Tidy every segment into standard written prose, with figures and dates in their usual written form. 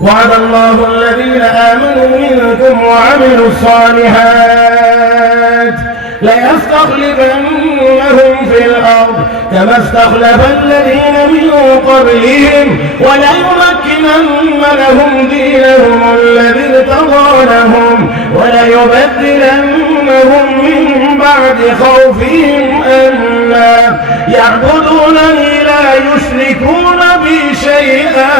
وعد الله الذين آمنوا منكم وعملوا الصالحات ليستخلفنهم في الأرض كما استخلف الذين من قبلهم وليمكنن لهم دينهم الذي ارتضى لهم وليبدلنهم من بعد خوفهم أمنا يعبدونني لا يشركون بي شيئا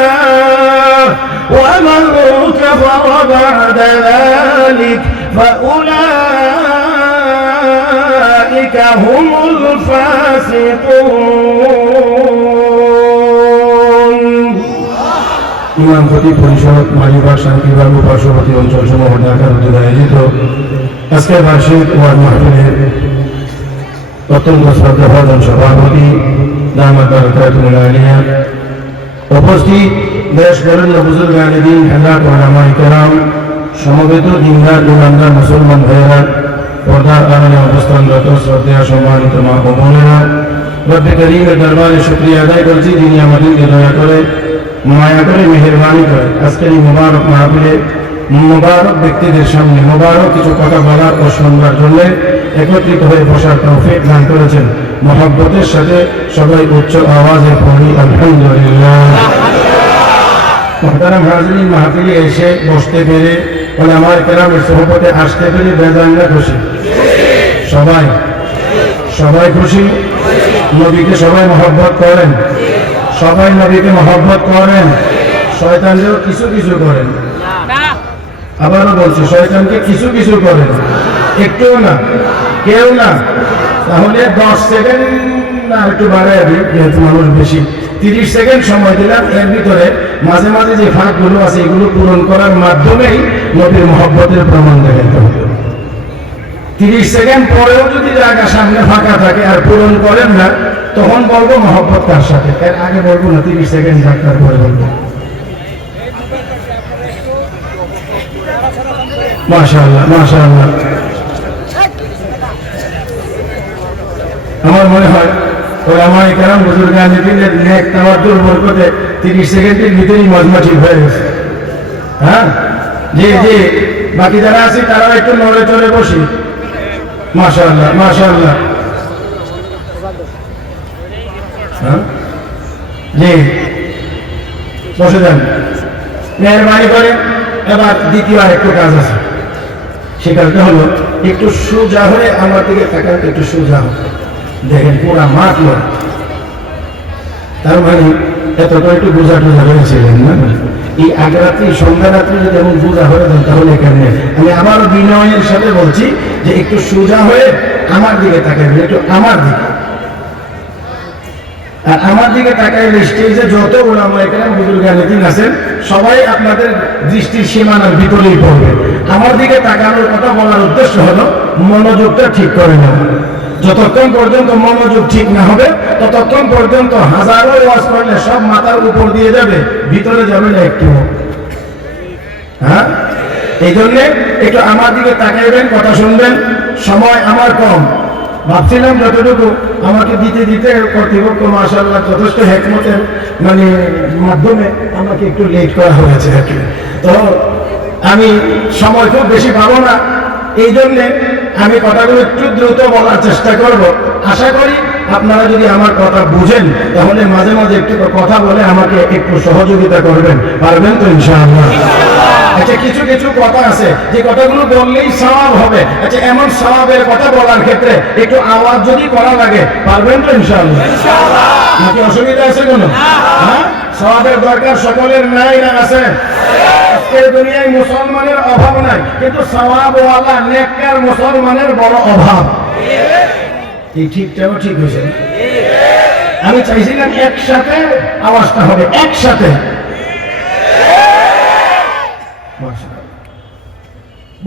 ومن كفر بعد ذلك فأولئك هم الفاسقون ইমাম খতিব পরিষদ মালিবাগ শান্তিবাগ ও পার্শ্ববর্তী অঞ্চল সমূহ ঢাকার উদ্যোগে আয়োজিত আজকের বার্ষিক ওয়াজ মাহফিলের অত্যন্ত শ্রদ্ধাভাজন সভাপতি দামাত বারাকাতুহুল আলিয়া, উপস্থিত দেশ বরেণ্য বুজুর্গান দ্বীন হযরত উলামায়ে কেরাম, সমবেত দিনদার ইমানদার মুসলমান ভাইয়েরা, পর্দার আড়ালে অবস্থানরত শ্রদ্ধেয় সম্মানিত মা ও বোনেরা, রব্বে করিমের দরবারে শুকরিয়া আদায় করছি যিনি আমাদেরকে দয়া করে মায়া করে মেহেরবানি করে আজকের এই মুবারক মাহফিলে মুবারক ব্যক্তিদের সামনে মুবারক কিছু কথা বলার ও শুনবার জন্য একত্রিত হয়ে বসার তৌফিক দান করেছেন। মহব্বতের সাথে সবাই উচ্চ আওয়াজে পড়ি আলহামদুলিল্লাহ। মুহতারাম হাজিরিন, মাহফিলে এসে বসতে পেরে উলামায়ে কেরামের সোহবতে আসতে পেরে বেজায় খুশি। সবাই খুশি। নবীকে সবাই মহব্বত করেন, সবাই নবীকে মহব্বত করেন, শয়তানকেও কিছু কিছু করেন। আবারও বলছি, শয়তানকে কিছু কিছু করেন, একটুও না, কেউ না। তাহলে 10 সেকেন্ড না একটু বাড়ায় দিই, যেহেতু মানুষ বেশি, 30 সেকেন্ড সময় দিলাম। এর ভিতরে মাঝে মাঝে যে ফাঁকগুলো আছে এগুলো পূরণ করার মাধ্যমেই নবীর মহব্বতের প্রমাণ দেখাতে হবে। 30 সেকেন্ড পরেও যদি জায়গা সামনে ফাঁকা থাকে আর পূরণ করেন না, তখন বলবো মহব্বত কার সাথে, এর আগে বলবো না। 30 সেকেন্ড যাক, তারপরে বলবো। মাশাআল্লাহ, মাশাআল্লাহ। আমার মনে হয় উলামায়ে কেরাম বুজুর্গানে দ্বীনের নেক তাওয়াজ্জুর বরকতে 30 সেকেন্ডের ভিতরেই মজমা ঠিক হয়ে গেছে। হ্যাঁ, জি জি, বাকি যারা আছে তারাও একটু নড়ে চড়ে বসি। মাশাআল্লাহ, মাশাআল্লাহ। হ্যাঁ জি, বসে যান, মেহরবানি করে। এবার দ্বিতীয় আরেকটু কাজ আছে, সে কাজটা হলো একটু সোজা হয়ে আমার দিকে তাকান, একটু সোজা হবে। দেখেন পুরা মাঠ লোক, তার মানে এতটা একটু বোঝা টোঝা হয়েছিলেন না? এই আগ রাত্রি সন্ধ্যা রাত্রি যদি এমন বোঝা হয়ে যান তাহলে কেমন? আমি আবার বিনয়ের সাথে বলছি যে একটু সোজা হয়ে আমার দিকে তাকাবেন, একটু আমার দিকে। আর আমার দিকে তাকাইলে স্টেজে যত উলামায়ে কেরাম বুজুর্গানে দ্বীন আছেন সবাই আপনাদের দৃষ্টির সীমানার ভিতরেই পড়বে। আমার দিকে তাকানোর কথা বলার উদ্দেশ্য হলো মনোযোগটা ঠিক করে নেওয়া। যতক্ষণ পর্যন্ত মনোযোগ ঠিক না হবে ততক্ষণ পর্যন্ত হাজারো ওয়াজ করলে সব মাথার উপর দিয়ে যাবে, ভিতরে যাবে না একটু। হ্যাঁ, এই জন্য একটু আমার দিকে তাকাইবেন, কথা শুনবেন। সময় আমার কম, ভাবছিলাম যতটুকু আমাকে দিতে দিতে কর্তৃপক্ষ মাশাআল্লাহ যথেষ্ট হিকমতের মাধ্যমে আমাকে একটু লেট করা হয়েছে আর কি। তো আমি সময় খুব বেশি পাবো না, এই জন্যে আমি কথাগুলো একটু দ্রুত বলার চেষ্টা করব। আশা করি আপনারা যদি আমার কথা বুঝেন তাহলে মাঝে মাঝে একটু কথা বলে আমাকে একটু সহযোগিতা করবেন, পারবেন তো ইনশাআল্লাহ? আচ্ছা, কিছু কিছু কথা আছে যে কথাগুলো বললেই সওয়াব হবে। আচ্ছা, এমন সওয়াবের কথা বলার ক্ষেত্রে একটু আওয়াজ যদি করা লাগে, পারবেন তো ইনশাআল্লাহ? নাকি অসুবিধা আছে কোনো? হ্যাঁ, সওয়াবের দরকার সকলের নাই না আছে? আজকের দুনিয়ায় মুসলমানের অভাব নাই, কিন্তু সওয়াবওয়ালা নেককার মুসলমানের বড় অভাব। এই ঠিকটাও ঠিক হয়েছে। আমি চাইছিলাম একসাথে আওয়াজটা হবে, একসাথে।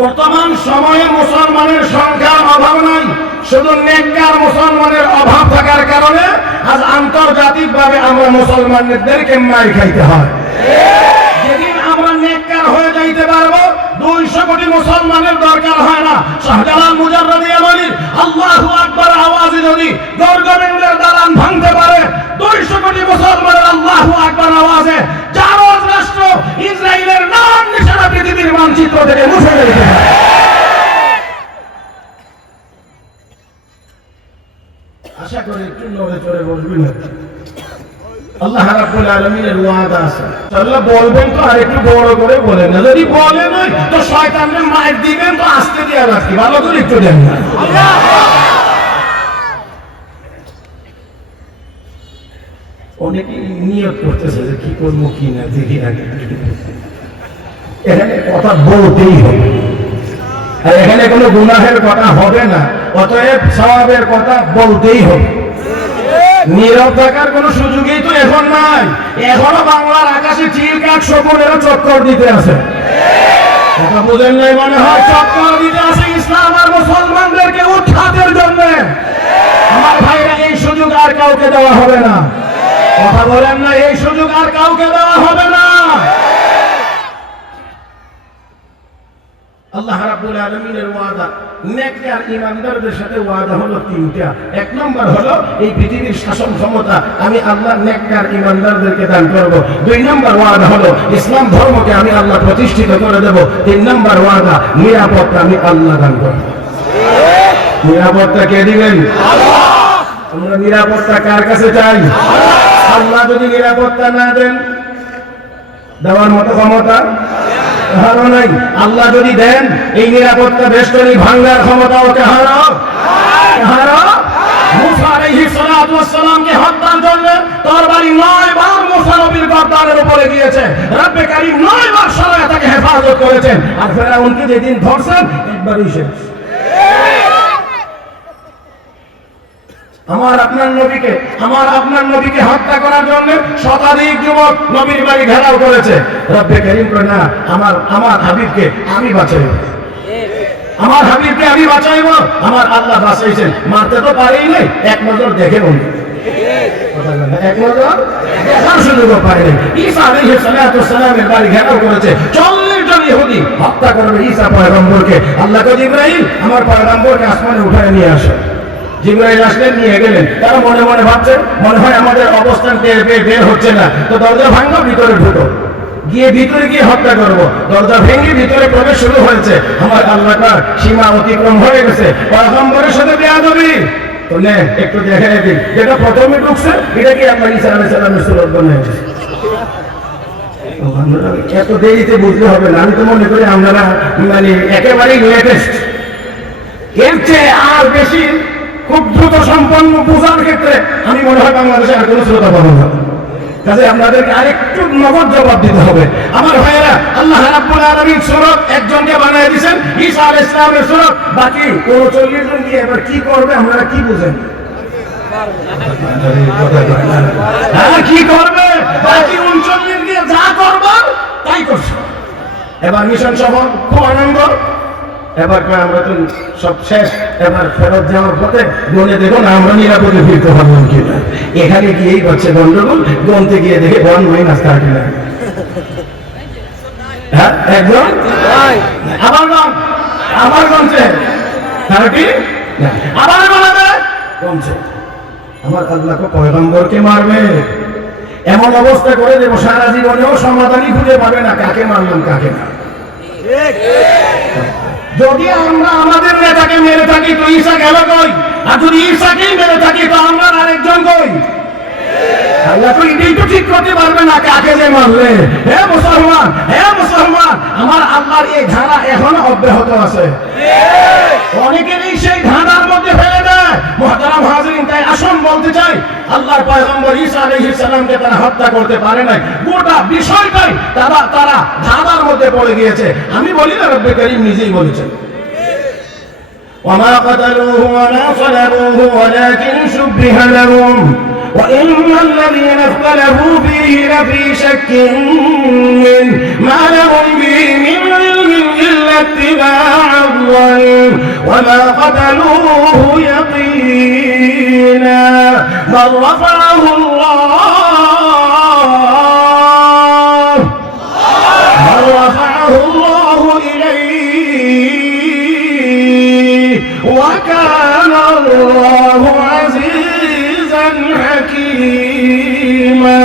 বর্তমান সময়ে মুসলমানের সংখ্যার অভাব নাই, শুধু নেককার মুসলমানের অভাব থাকার কারণে আজ আন্তর্জাতিকভাবে আমরা মুসলমানদেরকে মার খাইতে হয়। যেদিন আমরা নেককার হয়ে যাইতে পারবো, 200 কোটি মুসলমানের দরকার হয় না। শাহজালাল মুজাররদি আমানির আল্লাহু আকবার আওয়াজে যদি গর্গবেন্দ্রের দালান ভাঙতে পারে, 200 কোটি মুসলমানের আল্লাহু আকবার আওয়াজে জারজ রাষ্ট্র ইসরায়েল রাব্বুল আলামিনের ওয়াদা আছে। আল্লাহ বলবেন তো আর একটু বড় করে বলেন না, যদি বলেন তো শয়তানকে মার দিবেন তো আস্তে দিয়ে রাখি, ভালো করে একটু দেন না। অনেকে নিয়ত করতেছে যে কি করবো কি না, দেখি আগে। এখানে কথা বলতেই হবে, আর এখানে কোনো গুনাহের কথা হবে না, অতএব সওয়াবের কথা বলতেই হবে। নীরব থাকার কোনো সুযোগই তো এখন নাই। এখনো বাংলার আকাশে চিলকাক শকুনেরা চক্কর দিতে আছে, কথা বুঝেন নাই মনে হয়, চক্কর দিতে আছে ইসলাম আর মুসলমানদেরকে উৎখাতের জন্য। আমার ভাইরা, এই সুযোগ আর কাউকে দেওয়া হবে না, কথা বলেন না, এই সুযোগ আর কাউকে দেওয়া হবে না। আল্লাহ রাব্বুল আলামিনের ওয়াদা নেককার ঈমানদারদের সাথে ওয়াদা হলো তিনটা। এক নম্বর হলো এই পৃথিবীর শাসন ক্ষমতা আমি আল্লাহ নেককার ঈমানদারদেরকে দান করব। দুই নম্বর ওয়াদা হলো ইসলাম ধর্মকে আমি আল্লাহ প্রতিষ্ঠিত করে দেব। তিন নম্বর ওয়াদা নিরাপত্তা আমি আল্লাহ দান করব। নিরাপত্তা কে দিবেন? আল্লাহ। আমরা নিরাপত্তা কার কাছে চাই? আল্লাহ যদি নিরাপত্তা না দেন, দেওয়ার মতো ক্ষমতা কারো নাই। আল্লাহ যদি দেন, এই নিরাপত্তা বেষ্টনী ভাঙ্গার ক্ষমতা ওকে হারো। মুসা আলাইহিস সালাতু ওয়াস সালামকে হত্যার জন্য তরবারি 9 বার মুসা নবীর গর্দানের উপরে গিয়েছে। রব্বে কারীম 9 বার সরায়া তাকে হেফাজত করেছেন। আর ফেরাউনকে যেদিন ধরছেন একবারই শেষ। আমার আপনার নবীকে হত্যা করার জন্য শতাধিক যুবক নবীর বাড়ি ঘেরাও করেছে। রব্বে কারীম কয় না, আমার হাবিবকে আমি বাঁচাইব, আমার হাবিবকে আমি বাঁচাইব। আমার আল্লাহ বাঁচাইছেন, মারতে তো পারেই নাই, এক নজর দেখে বলি, এক নজর দেখার সুযোগও পায়নি। ঈসা আলাইহিস সালাতু ওয়াস সালামের বাড়ি ঘেরাও করেছে। 40 জন ইহুদি হত্যা করবে ঈসা পয়গম্বরকে। আল্লাহ কয় জিবরাইল, আমার পয়গম্বরকে আসমানে উঠায় নিয়ে আসো। জিবরাইল আসলেন, নিয়ে গেলেন। তারা মনে মনে ভাবছে মনে হয় আমাদের অবস্থান বের হচ্ছে না, তো দরজা ভাঙো, ভিতরে ঢুকো, ভিতরে গিয়ে হত্যা করবো। দরজা ভেঙে ভিতরে প্রবেশ শুরু হয়েছে। আমার আল্লাহর সীমা অতিক্রম হয়ে গেছে, পয়গম্বরের সাথে বেয়াদবি। তো নে একটু দেখে দিন, যেটা প্রথমে ঢুকছে এটা কি আল্লাহ ঈসা আলাইহিস সালামের সুরত বানাইছে। এত দেরিতে বুঝতে হবে না, আমি তো মনে করি আমরা মানে একেবারেই লেটেস্ট। এর চেয়ে আর বেশি খুব দ্রুত সম্পন্ন বোঝার ক্ষেত্রে আমি মনে হয় বাংলাদেশে আর কোনো শ্রোতা পাবো না। কাজে আপনাদেরকে আরেকটু নগদ জবাব দিতে হবে। আমার ভাইয়েরা, আল্লাহ রাব্বুল আলামিন সূরত একজনকে বানিয়ে দিয়েছেন, ঈসা আলাইহিস সালামের সূরত। বাকি 39 জন দিয়ে এবার কি করবে আপনারা কি বুঝেন? কি করবে? বাকি 39 দিয়ে যা করবার তাই করছে। এবার মিশন সফল, খুব আনন্দ। এবার আমরা তো সব শেষ, এবার ফেরত যাওয়ার পথে গনে দেখুন আমরা নিরাপদে ফিরতে পারলাম কিনা। এখানে গিয়েই করছে গন্ডগোল, গনতে গিয়ে দেখে 1 - 39। হ্যাঁ, একজন আবার গনছে 30, আবার গনছে। আমার আল্লাহকে পয়গম্বরকে মারবে, এমন অবস্থা করে দেব সারা জীবনেও সমাধানই খুঁজে পাবে না কাকে মারলাম কাকে না। যদি আমরা আমাদের নেতাকে মেরে থাকি তো ঈসা গেল কই? আর যদি ঈসাকেই মেরে থাকি তো আমরা আরেকজন কই? আল্লাহ তো এটাই তো ঠিক করতে পারবে না কাকে যে মারলে। হে মুসলমান, আমার আল্লাহর এই ধারা এখনো অব্যাহত আছে। অনেকেরই সেই ধারার মধ্যে ফেলে দেয়। মুহতারাম হাজিরিন, তাই আসুন বলতে চাই, আল্লাহর পয়গম্বর ঈসা আলাইহিস সালামকে তারা হত্যা করতে পারে নাই। গোটা বিষয়টাই তারা ধারার মধ্যে পড়ে গিয়েছে। আমি বলি না, রব্বে কারীম নিজেই বলেছেন, ওয়ামা কাতালুহু ওয়ামা সালাবুহু ওয়ালাকিন শুববিহা লাহুম وإن الذين اختلفوا فيه لفي شك منه ما لهم به من علم إلا اتباع الظن وما قتلوه يقينا بل رفعه الله إليه وكان الله عزيزا حكيما।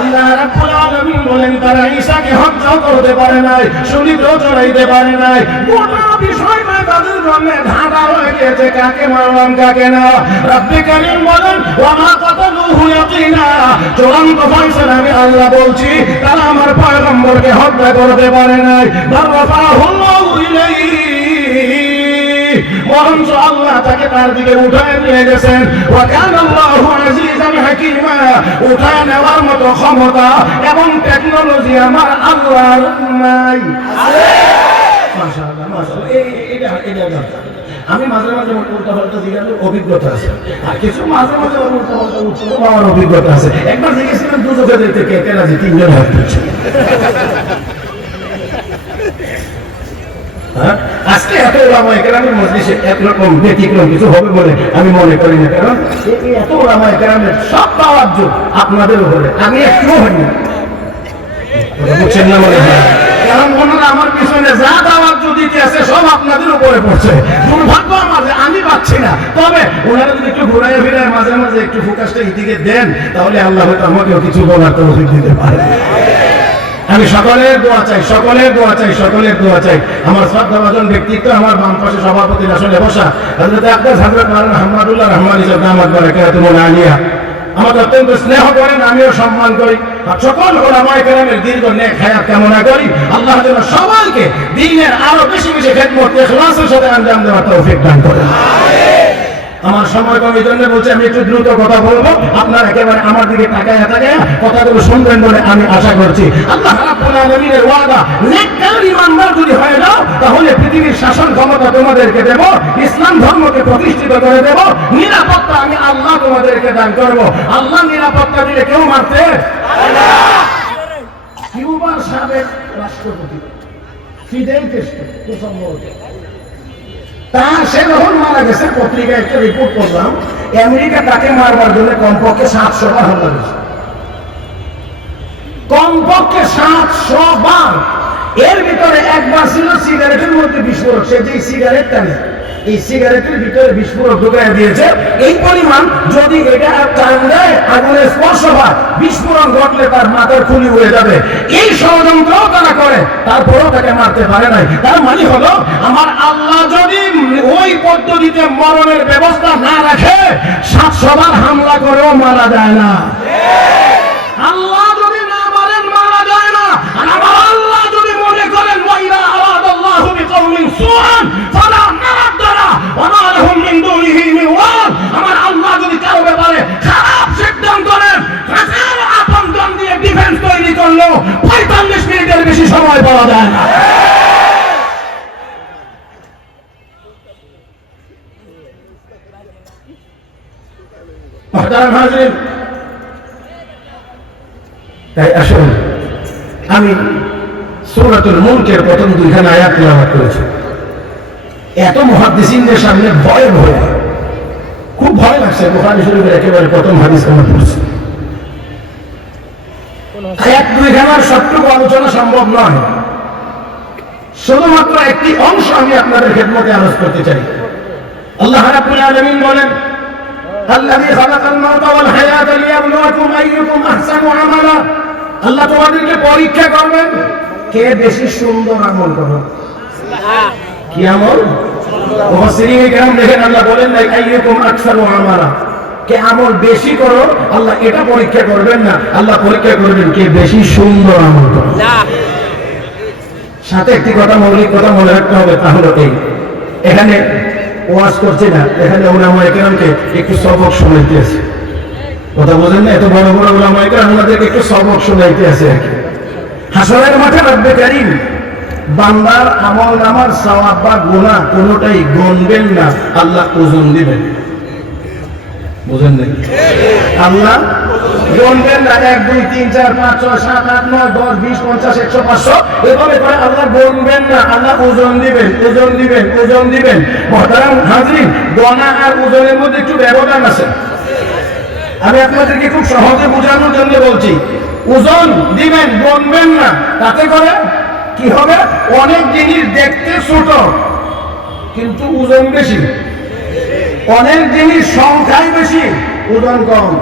আল্লাহ রাব্বুল আলামিন বলেন, বললেন তারা ঈসাকে হত্যা করতে পারে নাই, শরীরও চড়াইতে পারে নাই। গোটা বিষয়টা তাদের জন্য ধাঁধা হয়ে গিয়েছে, কাকে মারলাম কাকে না। রব্বে কারীম বলেন ওয়া মা কাতালুহু ইয়াকিনা, চূড়ান্ত ফয়সালা আমি আল্লাহ বলছি, তারা আমার পয়গম্বরকে হত্যা করতে পারে নাই। রাফাহুল্লাহু ইলাইহি, বরঞ্চ আল্লাহ তাকে তার দিকে উঠায় নিয়ে গেছেন। ওয়া কানাল্লাহু আজিজান হাকীমা, উঠায় নেওয়ার মতো ক্ষমতা এবং টেকনোলজি আমার আল্লাহর নাই। মাশাআল্লাহ মাশাআল্লাহ, এটা আমি মাঝে মাঝে উল্টা পাল্টা জিজ্ঞাসা অভিজ্ঞতা আছে, আর কিছু মাঝে মাঝে উল্টা পাল্টা উৎসব আমার অভিজ্ঞতা আছে। একবার জিজ্ঞেসছিলাম দুজকে দেখতে কে কে রাজি, তিনজন হাত তুলছে। আজকে এত ওলামায়ে কেরামের মজলিসে একরকম ব্যতিক্রম কিছু হবে বলে আমি মনে করি না, কারণ এত ওলামায়ে কেরামের সব তাওয়াজ্জ আপনাদের উপরে, আমি একটু হইনি, বুঝছেন না মনে হয়, কারণ ওনারা আমার পিছনে যা তাওয়াজ্জ দিতে আছে সব আপনাদের উপরে পড়ছে। দুর্ভাগ্য আমার যে আমি পাচ্ছি না, তবে ওনারা যদি একটু ঘুরায় ফিরায় মাঝে মাঝে একটু ফোকাসটা এদিকে দেন, তাহলে আল্লাহ হয়তো আমাকেও কিছু বলার তৌফিক দিতে পারে। আমি সকলের দোয়া চাই, সকলের দোয়া চাই, সকলের দোয়া চাই। আমার শ্রদ্ধাভাজন ব্যক্তিত্ব, আমার বাম পাশে সভাপতির আসলে বসা হযরত আকদাস হযরত মাওলানা হাম্মাদুল্লাহ রহমানী সাহেব দামাত বারাকাতুহুল আলিয়া, আমাকে অত্যন্ত স্নেহ করেন, আমিও সম্মান করি। আর সকল ওলামায়ে কেরামের দীর্ঘ নেক হায়াত কামনা করি। আল্লাহ যেন সবাইকে দ্বীনের আরো বেশি বেশি খেদমত ইখলাসের সাথে আঞ্জাম দেওয়ার তৌফিক দান করেন। আমার সময় কম, এই জন্য বলছি আমি একটু দ্রুত কথা বলবো, আপনারা একেবারে আমার দিকে তাকায় তাকায় কথাগুলো শুনবেন বলে আমি আশা করছি। আল্লাহ রাব্বুল আলামিনের ওয়াদা, নেককার ঈমানদার যদি হয়ে যাও তাহলে পৃথিবীর শাসন ক্ষমতা তোমাদেরকে দেব, ইসলাম ধর্মকে প্রতিষ্ঠিত করে দেব, নিরাপত্তা আমি আল্লাহ তোমাদেরকে দান করব। আল্লাহ নিরাপত্তা দিলে কেউ মারতে পারে না। কিউবার সাবেক রাষ্ট্রপতি ফিদেল ক্যাস্ট্রো, সে যখন মারা গেছে, পত্রিকায় একটা রিপোর্ট করলাম, আমেরিকা তাকে মারবার জন্য কমপক্ষে 700 বার হামলা করেছে, কমপক্ষে 700 বার। এর ভিতরে একবার ছিল সিগারেটের মধ্যে বিস্ফোরক, সে যে সিগারেট টানে এই সিগারেটের ভিতরে বিস্ফোরক ঢুকাইয়া দিয়েছে। এই পরিমাণ যদি এটা টান দেয়, আগুনের স্পর্শ হয়, বিস্ফোরণ ঘটলে তার মাথার খুলি উড়ে যাবে। এই ষড়যন্ত্রও তারা করে, তারপরেও তাকে মারতে পারে নাই। তার মানে হলো আমার আল্লাহ যদি ওই পদ্ধতিতে মরণের ব্যবস্থা না রাখে, 700 বার হামলা করেও মারা যায় না। আল্লাহ যদি না মারেন মারা যায় না। আর আমার আল্লাহ যদি মনে করেন ওয়াইদা আরাদাল্লাহু বিকওমিন সুআন ফালা নারাদ্দারা ওয়া মা লাহুম মিন দুনিহি মিন ওয়াল, আমার আল্লাহ যদি কারো ব্যাপারে খারাপ সিদ্ধান্ত নেন, হাজার আপনজন দিয়ে ডিফেন্স তৈরি করলেও 45 মিনিটের বেশি সময় পাওয়া যায় না। মুহতারাম হাজিরিন, তাই আসুন, আমি সূরাতুল মুলকের প্রথম 2খানা আয়াত তেলাওয়াত করেছি। এত মুহাদ্দিসিনদের সামনে ভয়ে ভয়ে খুব ভয় লাগছে। বুখারী শরীফের একেবারে প্রথম হাদিস আমরা পড়ছি। আয়াত 2খানার সবটুকু আলোচনা সম্ভব নয়, শুধুমাত্র একটি অংশ আমি আপনাদের খেদমতে আরজ করতে চাই। আল্লাহ রাব্বুল আলামিন বলেন, আল্লাযী খালাকাল মাউতা ওয়াল হায়াতা লিয়াবলুয়াকুম আইয়ুকুম আহসানু আমালা, আল্লাহ তোমাদেরকে পরীক্ষা করবেন কে বেশি সুন্দর আমল করো। কি আমল? মুফাসসিরিনে কেরাম দেখেন, আল্লাহ বলেন নাই আইয়ুকুম আকসারু আমালা, কে আমল বেশি করো, আল্লাহ এটা পরীক্ষা করবেন না, আল্লাহ পরীক্ষা করবেন কে বেশি সুন্দর আমল করো। সাথে একটি কথা, মৌলিক কথা মনে রাখতে হবে, তা হলো এই, এখানে ওয়াজ করছে না, এখানে উলামায়ে কেরামকে একটু সবক শোনাইতে আছে। কথা বলেন না, এত বড় বড় উলামায়ে কেরাম, ওনাদেরকে একটু সবক শোনাইতে আছে আর কি। হাসরের মাঠে রব্বে কারীম বান্দার আমল নামার সওয়াব বা গুনাহ কোনোটাই গণবেন না, আল্লাহ ওজন দিবেন। বুঝেন নাই? আল্লাহ গণবেন না 1 2 3 4 5 6 7 8 9 10 20 50 100 500 এভাবে করে আল্লাহ গণবেন না, আল্লাহ ওজন দিবেন, ওজন দিবেন, ওজন দিবেন। মুহতারাম হাজিরিন, গণা আর ওজনের মধ্যে একটু ব্যবধান আছে। আমি আপনাদেরকে খুব সহজে বোঝানোর জন্য বলছি, ওজন দিবেন, গণবেন না, তাতে করে কি হবে? অনেক জিনিস দেখতে ছোট কিন্তু ওজন বেশি, অনেক জিনিস সংখ্যায় বেশি, ওজন কম।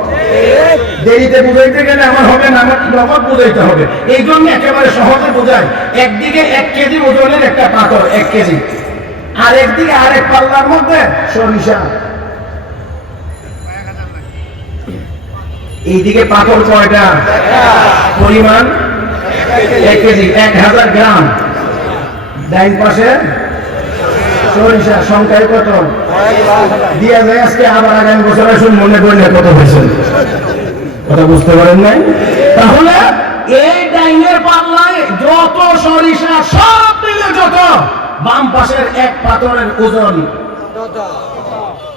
দেরিতে বুঝাইতে গেলে আমার হবে না, আমার নগদ বুঝাইতে হবে। এই জন্য একেবারে সহজে বোঝাই। একদিকে 1 কেজি ওজনের একটা পাথর 1 কেজি, আর একদিকে আরেক পাল্লার মধ্যে সরিষা। এইদিকে পাথর কয়টা? পরিমাণ 1 কেজি, 1000 গ্রাম। ডাইন পাশে সরিষা, সংখ্যায় কত দিয়া যায় আজকে, আবার আগামী বছর আসুন মনে করেন কত হয়েছে। কথা বুঝতে পারেন নাই? তাহলে এই ডাইনের পাল্লায় যত সরিষা সব মিলে যত, বাম পাশের এক পাথরের ওজন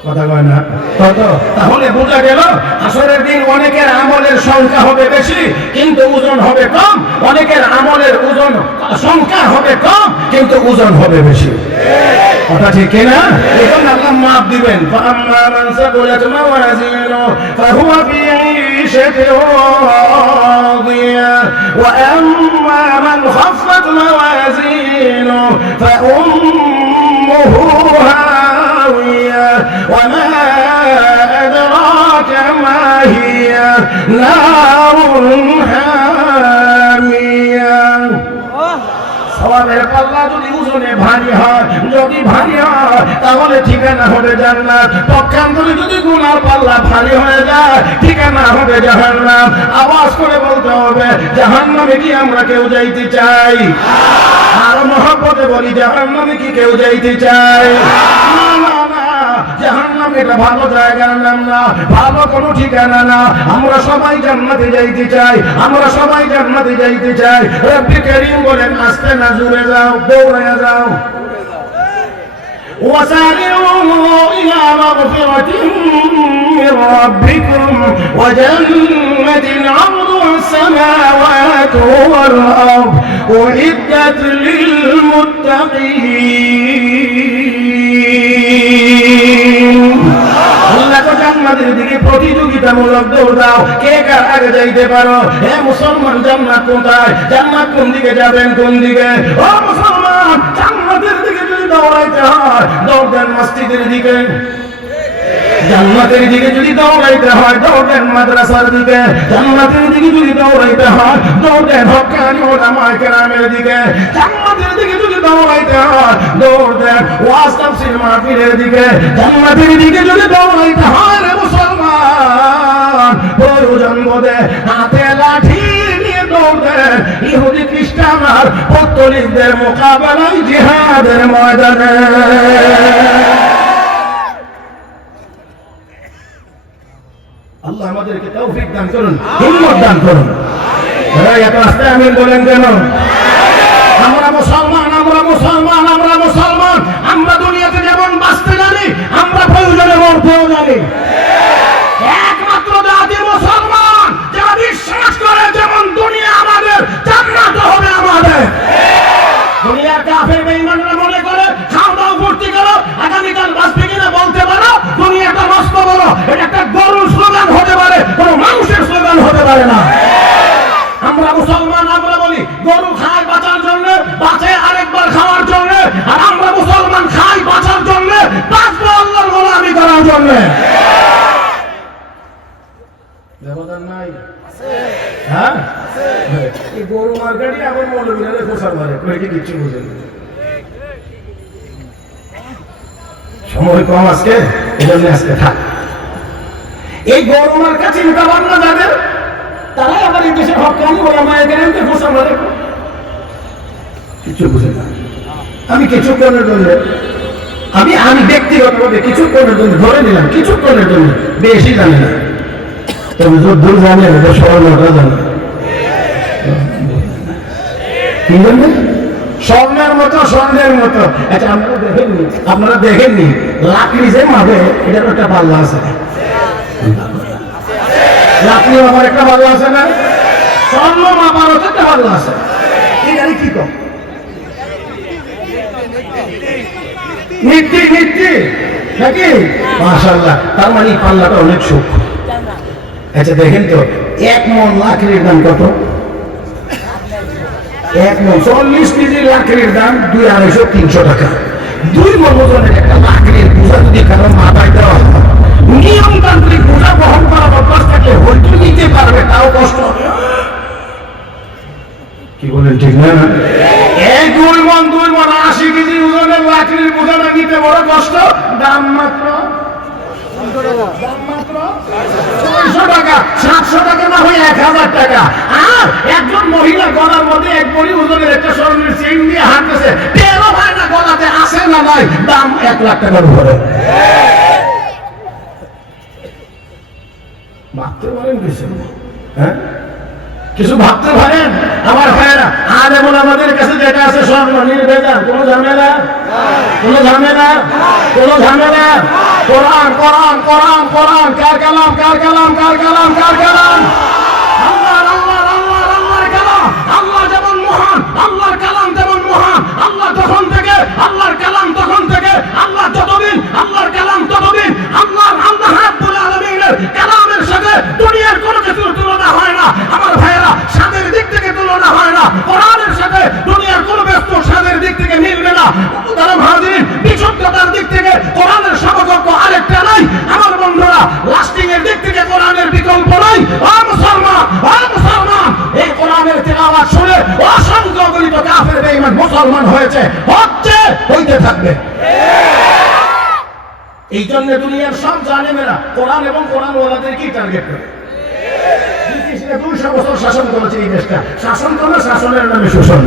কথা কয় না তত। তাহলে বোঝা গেল আসরের দিন অনেকের আমলের সংখ্যা হবে বেশি কিন্তু ওজন হবে কম, অনেকের আমলের ওজন সংখ্যা হবে কম কিন্তু ওজন হবে বেশি। কথা ঠিক কিনা? এখন আল্লাহ মাপ দিবেন। ফাআম্মা মান সাকুলাত মাওয়াজিনুহু ফাহুয়া ফি 'ঈশাতিন রাদিয়া ওয়া আম্মা মান খাফফাত মাওয়াজিনুহু ফাউম্মুহু হাওিয়া ওয়া মা আদরাকা মা হিয়া নারুন হামিয়া। সওয়াবের পাল্লা যদি ওজনে ভারী হয়, যদি ভারী হয় তাহলে ঠিকানা হবে জান্নাত। পক্ষান্তরে যদি গুনার পাল্লা ভারী হয়ে যায় ঠিকানা হবে জাহান্নাম। আওয়াজ করে বলতে হবে, জাহান্নামে কি আমরা কেউ যাইতে চাই? আর মহব্বতে বলি, জাহান্নামে কি কেউ যাইতে চাই? জাহান্নাম এটা ভালো জায়গার নাম না, ভালো কোনো ঠিকানা না। আমরা সবাই জান্নাতে যাইতে চাই, আমরা সবাই জান্নাতে যাইতে চাই। রব্বি কারীম বলেন, আস্তে না জুড়ে যাও, দৌড়ে যাও। وسارعوا إلى مغفرة من ربكم وجنة عرضها السماوات والأرض أعدت للمتقين। আল্লাহ তো জান্নাতের দিকে প্রতিযোগিতামূলক দৌড় দাও, কে কার আগে যাইতে পারো। হে মুসলমান, জান্নাত কোথায়? জান্নাত কোন দিকে যাবেন? কোন দিকে? ও মুসলমান, জান্নাতের দিকে যদি দৌড়াইতে হয় দৌড় দেন মসজিদের দিকে। জান্নাতের দিকে যদি দৌড়াইতে হয় দৌড় দেন মাদ্রাসার দিকে। জান্নাতের দিকে যদি দৌড়াইতে হয় দৌড় দেন হক্কানি উলামায়ে কেরামের দিকে। জান্নাতের দিকে যদি দৌড়াইতে হয় দৌড় দেন ওয়াজ তাফসীর মাহফিলের দিকে। জান্নাতের দিকে যদি দৌড়াইতে হয় রে মুসলমান, প্রয়োজন বোধে হাতে লাঠি নিয়ে দৌড় দেন ইহুদি খ্রিস্টান আর পত্তলিকদের মোকাবেলায় জিহাদের ময়দানে। আল্লাহ আমাদেরকে তৌফিক দান করুন, হিম্মত দান করুন। এত আস্তে আমিন বলেন কেন? আমরা মুসলমান, আমরা মুসলমান, আমরা মুসলমান। আমরা দুনিয়াতে যেমন বাঁচতে জানি, আমরা প্রয়োজনে মরতেও জানি। একমাত্র জাতি মুসলমান যারা বিশ্বাস করে যেমন দুনিয়া আমাদের, জান্নাত হবে আমাদের। দুনিয়ার কাফের বেঈমানরা মনে করে খাও দাও ফুর্তি করো, আগামীকাল বাঁচবে কিনা বলতে পারো। দুনিয়াটা নষ্ট করো, এটা একটা গরুর স্লোগান হতে পারে, কোনো মানুষের স্লোগান হতে পারে না। আমরা মুসলমান, আমরা বলি গরু খায় বাঁচার জন্য, বাঁচে আরেকবার খাওয়ার জন্য। আর আমরা মুসলমান খাই বাঁচার জন্য, বাঁচবো আল্লাহর গোলামি করার জন্য। ব্যবধান নাই? হ্যাঁ, এই গরু মার্কেটে আবার মৌলবীরা খোসার মারে, কয়েকটি কিচ্ছু বুঝেন। সময় কম আজকে, এজন্য আজকে থাক। এই গরু মার্কা চিন্তা ভাবনা যাদের, তারাই আবার এই দেশের হক্কানি উলামায়ে কেরামকে খোসার মারে, কিচ্ছু বুঝে না। আমি কিছুক্ষণের জন্য, আমি ব্যক্তিগতভাবে কিছুক্ষণের জন্য ধরে নিলাম, কিছুক্ষণের জন্য, বেশি জানি না, তবে যদ্দূর জানে স্বর্ণটা জানে। কি জানে? স্বর্ণের মতো, স্বর্ণের মতো। আচ্ছা, আপনারা দেখেননি লাকড়ি যে মাপে, এটার একটা পাল্লা আছে। লাকড়ি মাপার একটা পাল্লা আছে না? স্বর্ণ মাপারও একটা পাল্লা আছে। এখানে কি কম? নিত্যি নিত্যি নাকি? মাশাআল্লাহ, তার মানে পাল্লাটা অনেক সূক্ষ্ম। আচ্ছা দেখেন তো, 1 মণ লাকড়ির দাম কত? 1 মণ 40 কেজি লাকড়ির দাম 200-250 টাকা। 2 মণ ওজনের একটা লাকড়ির বোঝা যদি কারো মাথায় দেওয়া হয়, নিয়মতান্ত্রিক বোঝা বহন করা অভ্যাস থাকলে হয়তো নিতে পারবে, তাও কষ্ট হবে। কি বলেন ঠিক না? এই 2 কেজি ওজনের লাকড়ির বোঝাটা নিতে বড় কষ্ট, দাম মাত্র 600 টাকা, 700 টাকা না হয় 1000 টাকা। আর একজন মহিলা গলার মধ্যে 1 ভরি ওজনের একটা স্বর্ণের চেইন দিয়ে হাঁটতেছে, টেরও হয় না গলাতে আসে না নাই, দাম 1 লাখ টাকার উপরে। ভাবতে পারেন কিছু? হ্যাঁ, কিছু ভাবতে পারেন আমার ভাইয়েরা? আর এমন আমাদের কাছে যেটা আছে স্বর্ণ নির্ভেজাল, কোনো ঝামেলা, কোনো ঝামেলা, কোনো ঝামেলা। কোরআন কোরআন কোরআন কোরআন, কার কালাম, কার কালাম, কার কালাম, কার কালাম? আল্লাহর আল্লাহর আল্লাহর আল্লাহর কালাম। আল্লাহ যেমন মহান, আল্লাহর কালাম যেমন মহান। আল্লাহ তখন থেকে, আল্লাহর কালাম তখন থেকে, আল্লাহ যতদিন, আল্লাহর কালাম ততদিন। আল্লাহ রাব্বুল আলামিনের কালামের সাথে দুনিয়ার কোনো কিছুর তুলনা হয় না আমার ভাইয়েরা। স্বাদের দিক থেকে তুলনা হয় না, কোরআনের সাথে দুনিয়ার কোনো বস্তু স্বাদের দিক থেকে মিলবে না। মুহতারাম হাজিরিন, বিশুদ্ধতার দিক থেকে কোরআনের সমকক্ষ আরেকটা নাই আমার বন্ধুরা। লাস্টিং এর দিক থেকে কোরআনের বিকল্প নাই। ও মুসলমান, ও মুসলমান, এই কোরআনের তিলাওয়াত শুনে অসংখ্য অগণিত কাফের বেঈমান মুসলমান হয়েছে, হচ্ছে, হইতে থাকবে। এই জন্য দুনিয়ার সব জালেমেরা কোরআন এবং কোরআন ওয়ালাদেরকে টার্গেট করে। 200 বছর শাসন করেছে এই দেশটা। শাসন করে শাসনের নামে শোষণ,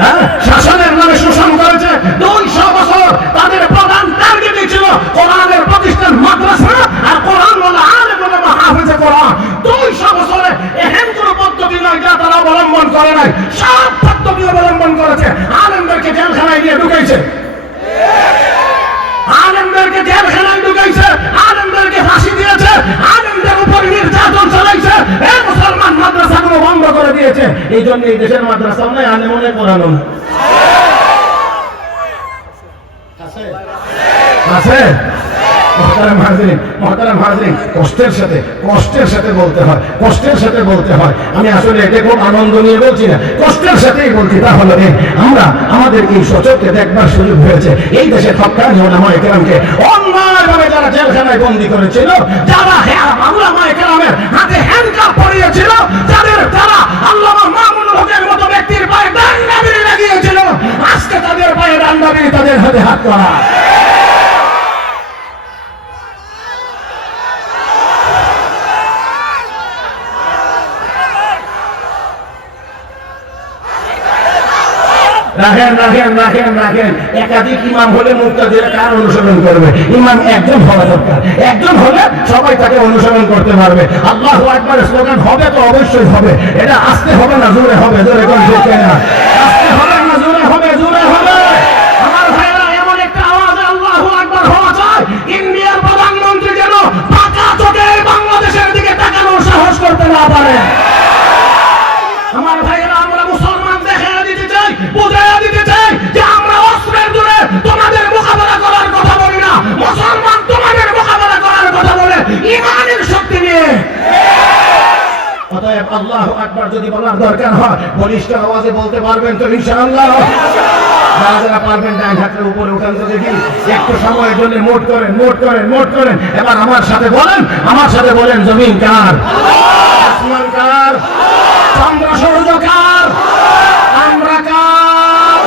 হ্যাঁ, শাসনের নামে শোষণ করেছে 200 বছর। তাদের প্রধান টার্গেটই ছিল কোরআনের প্রতিষ্ঠান, মাদ্রাসা আর কোরআন ওয়ালা আলেম ওলামা হাফেজে কোরআন। 200 বছরে এহেন কোনো পদ্ধতি নয় যা তারা অবলম্বন করে নাই, সব পদ্ধতি অবলম্বন করেছে। আলেমদেরকে জেলখানায় নিয়ে ঢুকাইছে, আলেমদেরকে জেলখানায় ঢুকাইছে, আলেমদেরকে ফাঁসি দিয়েছে, আলেমদের উপর নির্যাতন চালাইছে। এই মুসলমান মাদ্রাসাগুলো বন্ধ করে দিয়েছে। এই জন্য এই দেশের মাদ্রাসাও নাই, আলেমও নাই, কোরআনও নাই। আছে মুহতারাম হাজিরিন, মুহতারাম হাজিরিন, কষ্টের সাথে বলতে হয়, কষ্টের সাথে বলতে হয়। আমি আসলে এটা খুব আনন্দ নিয়ে বলছি না, কষ্টের সাথেই বলছি। তাহলে আমরা আমাদের এই সচককে দেখবার সুযোগ হয়েছে। এই দেশে হক্কানি উলামায়ে কেরামকে অন্যায়ভাবে যারা জেলখানায় বন্দী করেছিল, যারা উলামায়ে কেরামের হাতে হ্যান্ডকাফ পরিয়েছিল, যারা আল্লামা মামুনুল হকের মতো ব্যক্তির পায়ে ডান্ডাবিড়ি লাগিয়েছিল, আজকে তাদের পায়ে ডান্ডাবিড়ি, তাদের হাতে হাত করা। রাখেন রাখেন রাখেন রাখেন। একাধিক ইমাম হলে মুক্তাদিরা কার অনুসরণ করবে? ইমাম একজন হওয়া দরকার, একজন হলে সবাই তাকে অনুসরণ করতে পারবে। আল্লাহু আকবার স্লোগান হবে তো অবশ্যই হবে, এটা আস্তে হবে না জোরে হবে? জোরে কোন ঠিক না? আস্তে হবে না জোরে হবে? জোরে হবে। আমার ভাইরা, এমন একটা আওয়াজে আল্লাহু আকবার হওয়া চাই, ইন্ডিয়ার প্রধানমন্ত্রী যেন পাকা চোখে বাংলাদেশের দিকে তাকানোর সাহস করতে না পারে। আমার ভাইরা, আমরা মুসলমান দেখে দিতে চাই, বুঝাইয়া দিতে চাই যে আমরা অস্ত্রের দূরে তোমাদের মোকাবেলা করার কথা বলি না। মুসলমান তোমাদের মোকাবেলা করার কথা বলে ঈমানের শক্তি নিয়ে। অতএব আল্লাহু আকবার যদি বলার দরকার হয় বলিষ্ঠ আওয়াজে বলতে পারবেন তো ইনশাআল্লাহ? যারা পারবেন ডান হাতের উপরে উঠান তো দেখি। একটু সময়ের জন্য মোট করেন, মোট করেন, মোট করেন। এবার আমার সাথে বলেন, আমার সাথে বলেন, জমিন কার? আসমান কার? চন্দ্র সূর্য কার? আমরা কার?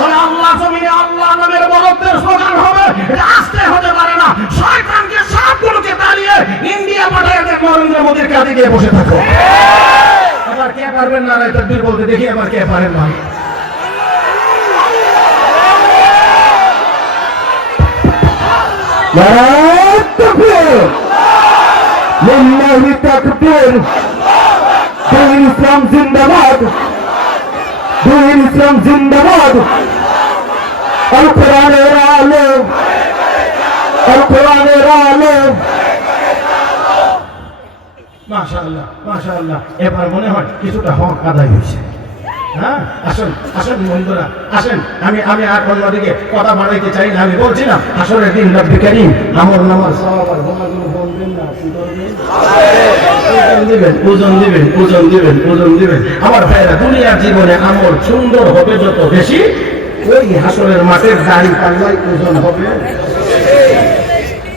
বলে আল্লাহ জমিনে আল্লাহ নামের বলদের স্লোগান হবে। এটা আস্তে হতে পারে না। শয়তানকে সবগুলোকে তাড়িয়ে ইন্ডিয়া পাঠিয়ে দেন, নরেন্দ্র মোদীর কাঁধে গিয়ে বসে থাকো। এবার কে পারবেন না তাকবীর বলতে দেখি? এবার কে পারেন না? তাকবীর, লিল্লাহি তাকবীর। দিন ইসলাম জিন্দাবাদ, দিন ইসলাম জিন্দাবাদ। আল কোরআনের আলো, আল কোরআনের আলো। মাশাআল্লাহ, মাশাআল্লাহ। এবার মনে হয় কিছুটা হক আদায় হয়েছে। হ্যাঁ, আসুন আসুন বন্ধুরা, আসেন। আমি আর অন্যদিকে কথা বাড়াইতে চাই না। আমি বলছিলাম আসরের দিন রব্বি কারীম আমল নামার সওয়াব আর গুনাহগুলো বলবেন না, কি করবেন? ওজন দিবেন, ওজন দিবেন, ওজন দিবেন। আমার ভাইয়েরা, দুনিয়ার জীবনে আমল সুন্দর হবে যত বেশি, ওই হাসরের মাঠের দাড়ি পাল্লাই ওজন হবে।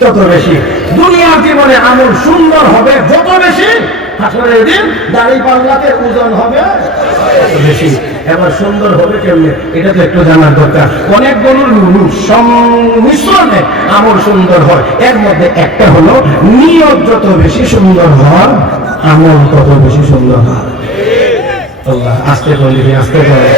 তত বেশি। দুনিয়ার জীবনে আমল সুন্দর হবে যত বেশি, হাসরের দিন দাড়ি পাল্লাতে ওজন হবে তত বেশি। এবার সুন্দর হবে কেমনে, এটা তো একটু জানার দরকার। অনেকগুলো সংমিশ্রণে আমল সুন্দর হয়, এর মধ্যে একটা হলো নিয়ত যত বেশি সুন্দর হয় আমল তত বেশি সুন্দর হয়। আল্লাহ আস্তে বলি, আস্তে বলি।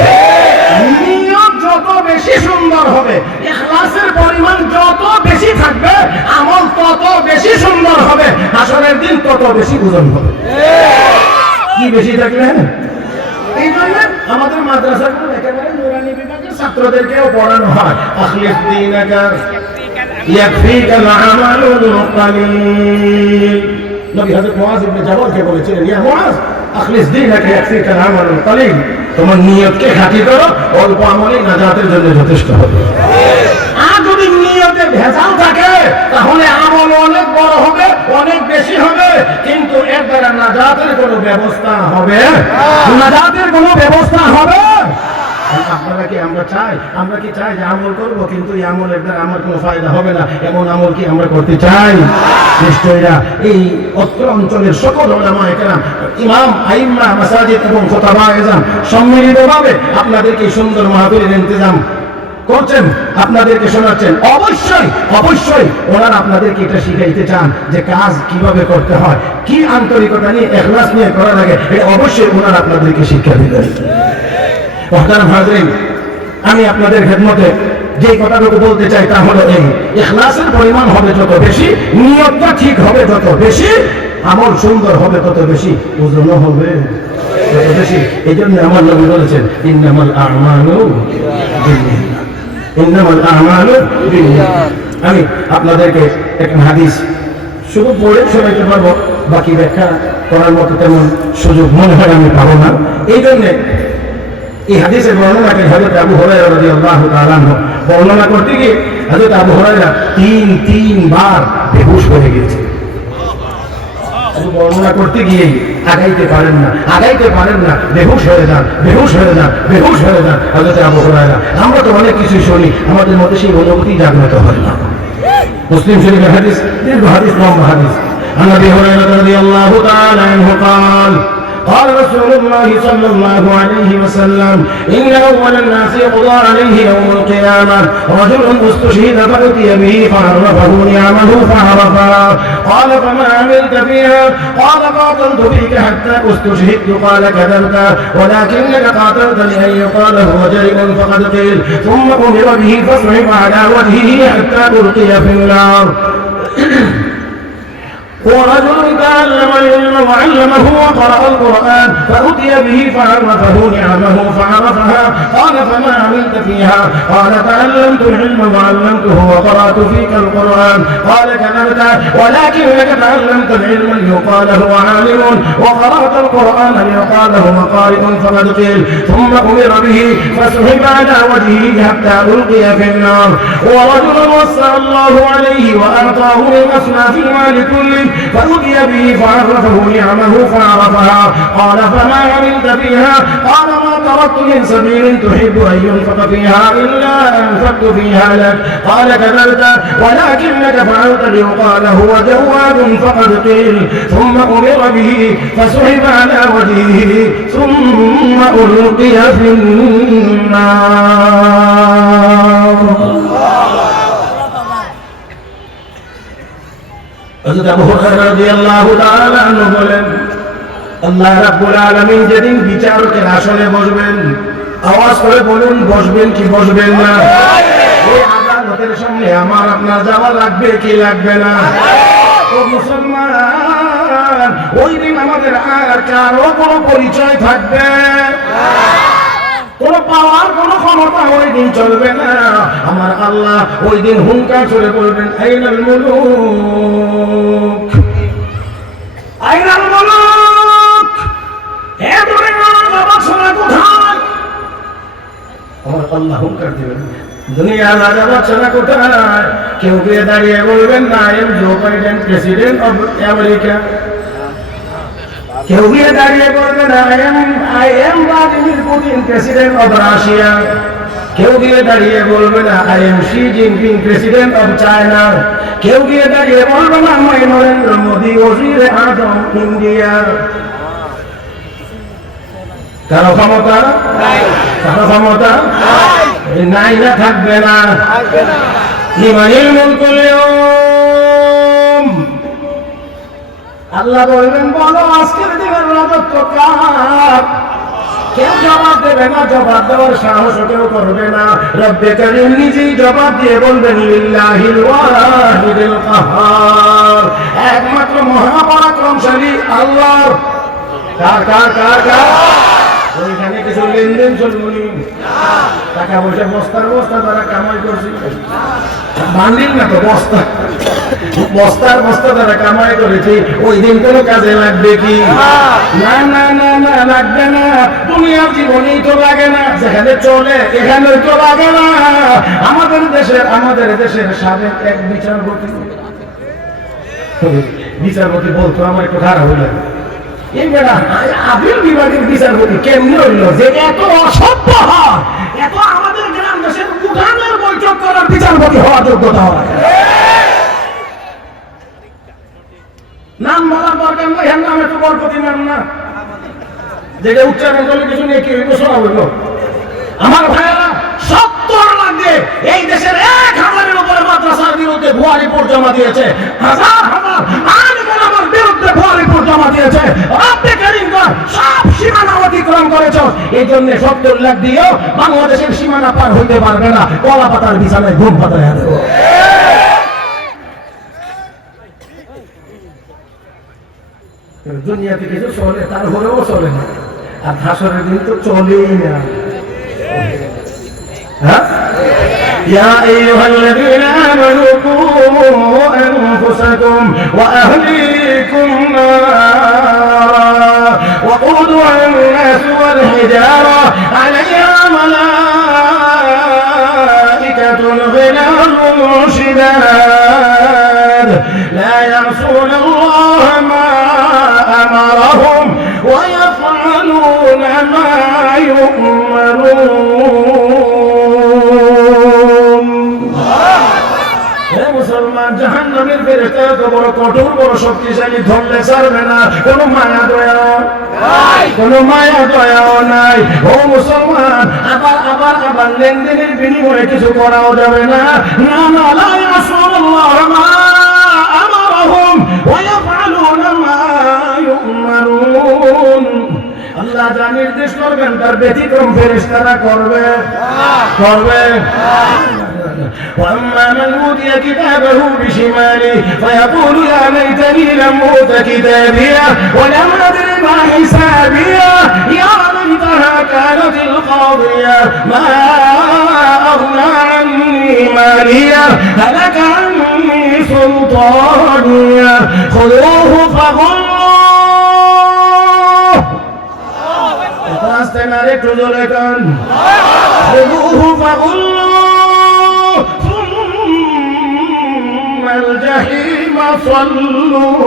নিয়ত যত বেশি সুন্দর হবে, ইখলাসের পরিমাণ যত বেশি থাকবে, আমল তত বেশি সুন্দর হবে, হাসরের দিন তত বেশি ওজন হবে। কি বেশি থাকলে? এই জন্য আমাদের মাদ্রাসাগুলো একেবারে নুরানি বিভাগের ছাত্রদেরকেও পড়ানো হয়, আখলিস দীনাকা ইয়াকফিকাল আমালুল কালিল। নবী হযরত মুআয ইবনে জাবালকে বলেছিলেন, ইয়া মুআয আখলিস দীনাকা ইয়াকফিকাল আমালুল কালিল, তোমার নিয়তকে খাঁটি করো, অল্প আমলই নাজাতের জন্য যথেষ্ট হবে। আর যদি নিয়তে ভেজাল থাকে তাহলে আমল অনেক বড় হবে, অনেক বেশি হবে, কিন্তু এর দ্বারা নাজাতের কোনো ব্যবস্থা হবে? নাজাতের কোনো ব্যবস্থা হবে? আপনারা কি আমরা কি চাই যে আমল করবো কিন্তু এই আমলের দ্বারা আমার কোনো ফায়দা হবে না, এমন আমল কি আমরা করতে চাই? নিশ্চয়ই না। এই অত্র অঞ্চলের সকল উলামায়ে কেরাম, ইমাম, আইম্মা, মাসাজিদ এবং খুতাবায়ে ইজম সম্মিলিতভাবে আপনাদেরকে সুন্দর মাহফিলের ইন্তজাম করছেন, আপনাদেরকে শোনাচ্ছেন। অবশ্যই অবশ্যই ওনারা আপনাদেরকে এটা শিখাইতে চান যে কাজ কিভাবে করতে হয়, কি আন্তরিকতা নিয়ে, ইখলাস নিয়ে করা লাগে, এটা অবশ্যই ওনারা আপনাদেরকে শিক্ষা দিবেন। মুহতারাম হাজরিন, আমি আপনাদের খেদমতে যে কথাটুকু বলতে চাই তা হলো এই, ইখলাসের পরিমাণ হবে যত বেশি, নিয়তটা ঠিক হবে যত বেশি, আমল সুন্দর হবে তত বেশি, ওজনও হবে তত বেশি। এই জন্য আমার নবী বলেছেন, ইন্নামাল আমালু বিন্নিয়াত, ইন্নামাল আমালু বিন্নিয়াত। আমি আপনাদেরকে একটা হাদিস শুধু পড়ে শোনাইতে পারবো, বাকি ব্যাখ্যা করার মতো তেমন সুযোগ মনে হয় আমি পাবো না। এই জন্য এই হাদিসের বর্ণনাকে হযরত আবু হুরায়রা রাদিয়াল্লাহু তাআলা বর্ণনা করতে গিয়ে হযরত আবু হুরায়রা তিনবার বেহুশ হয়ে গেছে। বর্ণনা করতে গিয়ে আগাইতে পারেন না, বেহুশ হয়ে যান। হযরত আবু হুরায়রা, আমরা তো অনেক কিছু শুনি, আমাদের মধ্যে সেই অনুভূতি জাগ্রত হয় না। মুসলিম শরীফের হাদিস, দীর্ঘ হাদিস, লম্বা হাদিস। عن ابي هريره رضي الله تعالى عنه قال قال رسول الله صلى الله عليه وسلم إن أول الناس يقضى عليه يوم القيامة رجل استشهد فأتي به فعرفه نعمه فعرفها قال فما عملت فيها قال قاتلت فيك حتى استشهدت قال كذبت ولكنك قاتلتني أن يقال هو جريء فقد قيل ثم أمر به فاصعب على وجهه حتى ألقي في النار ورجل تعلم العلم وعلمه وقرأ القرآن فأتي به فعرفه نعمه فعرفها قال فما عملت فيها قال تعلمت العلم وعلمته وقرأت فيك القرآن قال كذبت ولكنك تعلمت العلم ليقال هو عالم وقرأت القرآن ليقال هو قارئ فقد قيل ثم أمر به فسحب على وجهه حتى ألقي في النار ورجل وسع الله عليه وأعطاه من أصناف المال كله فأتي به فعرفه نعمه فعرفها قال فما عملت فيها قال ما تركت من سبيل تحب أن ينفق فيها إلا أنفقت فيها لك قال كذبت ولكنك فعلت ليقال هو جواد فقد قيل ثم أمر به فسحب على وجهه ثم ألقي في النار হযরত আবু হুরায়রা রাদিয়াল্লাহু তাআলা আনহু বলেন, আল্লাহ রাব্বুল আলামিন যেদিন বিচারকের আসনে বসবেন, আওয়াজ করে বলুন বসবেন কি বসবেন না? ওই আদালতের সামনে আমার আপনার যাওয়া লাগবে কি লাগবে না? ও মুসলমান, ওই দিন আমাদের আর কারো কোনো পরিচয় থাকবে কোন পাওয়ার কোন ক্ষমতা ওই দিন চলবে না। আমার আল্লাহ ওই দিন হুঙ্কার ছড়ে বলবেন, আইনাল মুলুক, আইনাল মুলুক, হে দুনিয়ার বাদশাহরা কোথায়? আমার আল্লাহ হুঙ্কার দিবেন, দুনিয়ার রাজা বাদশাহরা কোথায়? কেউ গিয়ে দাঁড়িয়ে বলবেন না, I am Joe Biden, president of America. কেউ গিয়ে দাঁড়িয়ে বলবে না, I am Vladimir Putin, president of Russia. কেউ গিয়ে দাঁড়িয়ে বলবে না I am Xi Jinping president of China, কেউ গিয়ে দাঁড়িয়ে বলবে না আমি নরেন্দ্র মোদী ওজিরে আজম ইন্ডিয়া। কারো ক্ষমতা কারো ক্ষমতা নাই, না থাকবে না। লিমানিল মুলকুল ইয়াউম, আল্লাহ বলবেন বলো আজকের দিনের রাজত্ব কার? কেউ জবাব দেবে না, জবাব দেওয়ার সাহস কেউ করবে না। রব্বে কারীম নিজেই জবাব দিয়ে বলবেন লিল্লাহিল ওয়াহিদুল কাহ্হার, একমাত্র মহাপরাক্রমশালী আল্লাহ। কার কার কার কার? ওইখানে কিছু লেনদেন চলবনি, টাকা পয়সা বস্তার বস্তা তারা কামাই করছে, বান্ডিল না তো বস্তা, বস্তার বস্তা তারা কামাই করেছে। ওই দিন কোনো কাজে লাগবে কি? না না না না, লাগবে না। দুনিয়ার জীবনেই তো লাগে না, যেখানে চলে এখানে তো লাগে না। আমাদের দেশের সাবেক এক বিচারপতি বলতো আমার একটু খারাপ হইল, এই বেটা আপিল বিভাগের বিচারপতি কেমনি হইল যে এত অসভ্য হয়, এত আমাদের গ্রাম দেশের উঠানের বৈঠক করার বিচারপতি হওয়ার যোগ্যতা হয়। নাম বলার দরকার নেই, এর নাম এত বরকতি নাম না, যেটা উচ্চারণ করলে কিছু নিয়ে কি ঘোষণা হইল। আমার ভাইয়েরা 70 লাখ দিয়ে এই দেশের 1000-এর উপরে মাদ্রাসার বিরুদ্ধে ভুয়া রিপোর্ট জমা দিয়েছে, হাজার হাজার আলেম ওলামার বিরুদ্ধে ভুয়া রিপোর্ট জমা দিয়েছে। রব্বে কারীম সব সীমানা অতিক্রম করেছ, এই জন্য 70 লাখ দিয়েও বাংলাদেশের সীমানা পার হইতে পারবে না। কলা পাতার বিছানায় ঘুম পাতায় দেবো। দুনিয়াতে কিছু চলে, তারপরেও চলে না, আর হাসরের দিন তো চলেই না। يا أيها الذين آمنوا قوا أنفسكم وأهليكم نارا وقودها الناس والحجارة عليها ملائكة غلاظ شداد لا يعصون الله ما أمرهم ويفعلون ما يؤمرون। জাহান্নামের ফেরেশতারা তো বড় কঠোর, বড় শক্তিশালী, ধরলে ছাড়বে না, কোনো মায়া দয়া নাই, কোনো মায়া দয়াও নাই। ও মুসলমান, আবার আবার আবার লেনদেনের বিনিময়ে কিছু করাও যাবে না। না না, লা ইয়াসুল্লাহ মা আমারহুম ওয়া ইয়াফআলুনা মা ইউমারুন। আল্লাহ যা নির্দেশ করবেন তার ব্যতিক্রম ফেরেশতারা করবে করবে। وأما من أوتي كتابه بشماله فيقول يا ليتني لم أوت كتابيه ولم أدر ما حسابيه يا ليتها كانت القاضية ما أغنى عني ماليه هلك عني سلطانيه خذوه فغلوه خذوه فغلوه ثم الجحيم صلوه।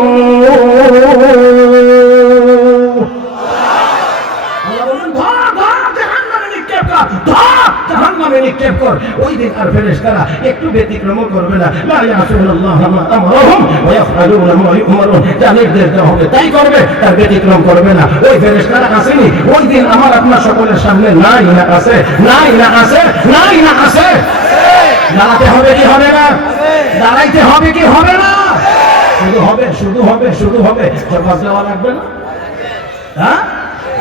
ওই দিন আর ফেরেশতারা একটু ব্যতিক্রম করবে না। লা ইয়াসুল্লাহ মা আমারহুম ওয়া ইয়াফআলুনা মা ইউমারুন, যা নির্দেশ দেওয়া হবে তাই করবে, তার ব্যতিক্রম করবে না। ওই ফেরেশতারা আসেনি, ওই দিন আমার আপনার সকলের সামনে নাই না আছে, নাই না আছে, নাই না আছে। দাঁড়াতে হবে কি হবে না? দাঁড়াইতে হবে কি হবে না? শুধু হবে, শুধু হবে, শুধু হবে। জবাব দেওয়া লাগবে না? হ্যাঁ,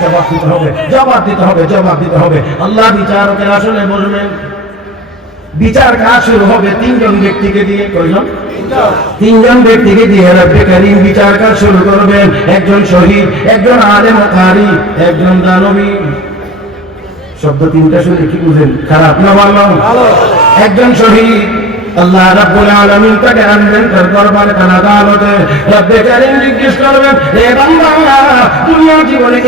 জবাব দিতে হবে, জবাব দিতে হবে, জবাব দিতে হবে। আল্লাহ বিচারকের আসনে বসবেন, বিচার কাজ শুরু হবে 3 জন ব্যক্তিকে দিয়ে। কয়জন? 3 জন ব্যক্তিকে দিয়ে রব্বে কারীম বিচার কাজ শুরু করবেন। একজন শহীদ, একজন আলেম ও কারি, একজন দানবী। শব্দ 3টা শুনে কি বুঝেন? খারাপ না ভালো? একজন শহীদ, আল্লাহ রাব্বুল আলামিন তাকে আনবেন তার দরবারে, তার আদালতে। রব্বে কারীম জিজ্ঞেস করবেন, হে বান্দা, দুনিয়া জীবনে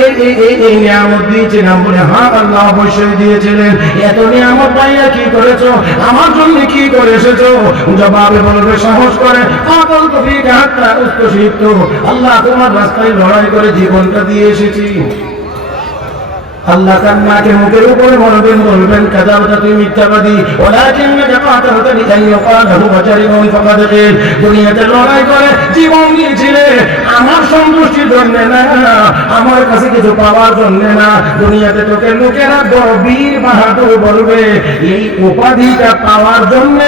এই নিয়ামত দিয়েছিলাম বলে? হ্যাঁ আল্লাহ অবশ্যই দিয়েছিলেন। এত নিয়ামত পাইয়া কি করেছো? আমার জন্য কি করে এসেছো? জবাবে বলবে সাহস করে, কাতালতু ফীকা হাত্তা উস্তুশহিদতু, আল্লাহ তোমার রাস্তায় লড়াই করে জীবনটা দিয়ে এসেছি। আল্লাহ তার নাকে মুখের উপরে বলবেন কাযাবতা তুই মিথ্যাবাদী ওয়ালাকিন্নাকা কাতালতা লিআইয়ুকালাহু বাজারিউন ফাকাদ কিল দুনিয়াতে লড়াই করে জীবন দিয়েছিলে আমার সন্তুষ্টির জন্য না, আমার কাছে কিছু পাওয়ার জন্য না। দুনিয়াতে তোকে লোকেরা বড় বীর বাহাদুর বলবে, এই উপাধিটা পাওয়ার জন্য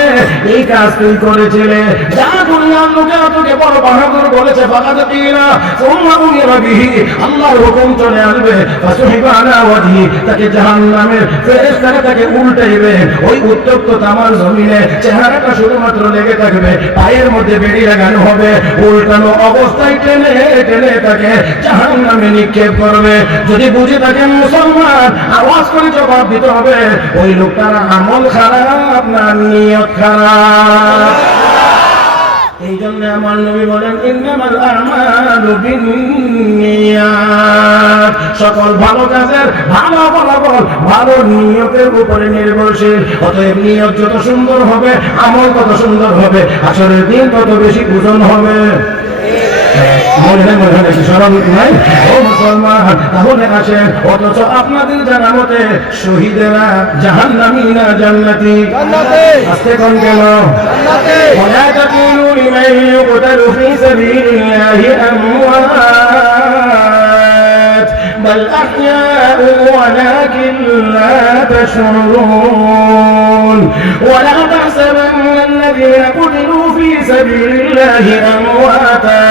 এই কাজ তুই করেছিলে। যা দুনিয়ার লোকেরা তোকে বড় বাহাদুর বলেছে ফাকাদ কিল সুম্মা উমিরা বিহি, আল্লাহর হুকুম চলে আসবে ফাসুহিবা আলা ওয়াজহি, তাকে জাহান্নামের ফেরেশতারা তাকে উল্টাইবে। ওই উত্তপ্ত তামার জমিনে চেহারাটা শুধুমাত্র লেগে থাকবে, পায়ের মধ্যে বেড়ি লাগানো হবে, উল্টানো অবস্থায় টেনে টেনে তাকে জাহান্নামে নিক্ষেপ করবে। যদি বুঝে থাকেন মুসলমান, আওয়াজ করে জবাব দিতে হবে, ওই লোকটার আমল খারাপ না নিয়ত খারাপ। এই জন্য আমার নবী বলেন ইন্নামাল আ'মালু বিন্নিয়াত, সকল ভালো কাজের ভালো ফলাফল ভালো নিয়তের উপরে নির্ভরশীল। অতএব নিয়ত যত সুন্দর হবে আমল তত সুন্দর হবে, আসরের দিন তত বেশি ওজন হবে। তাহলে আসেন, অথচ আপনাদের জানা মতে শহীদেরা জাহান্নামী না জান্নাতি? আস্তে কোন গেল ওয়া তাকুলু লিমান ইউকতালু ফি সাবিলিল্লাহি আমওয়াত বাল আহইয়াউ ওয়ালাকিন লা তাশউরুন ওয়ালা তাহসাবান্না আল্লাযীনা কুতিলু ফি সাবিলিল্লাহি আমওয়াতা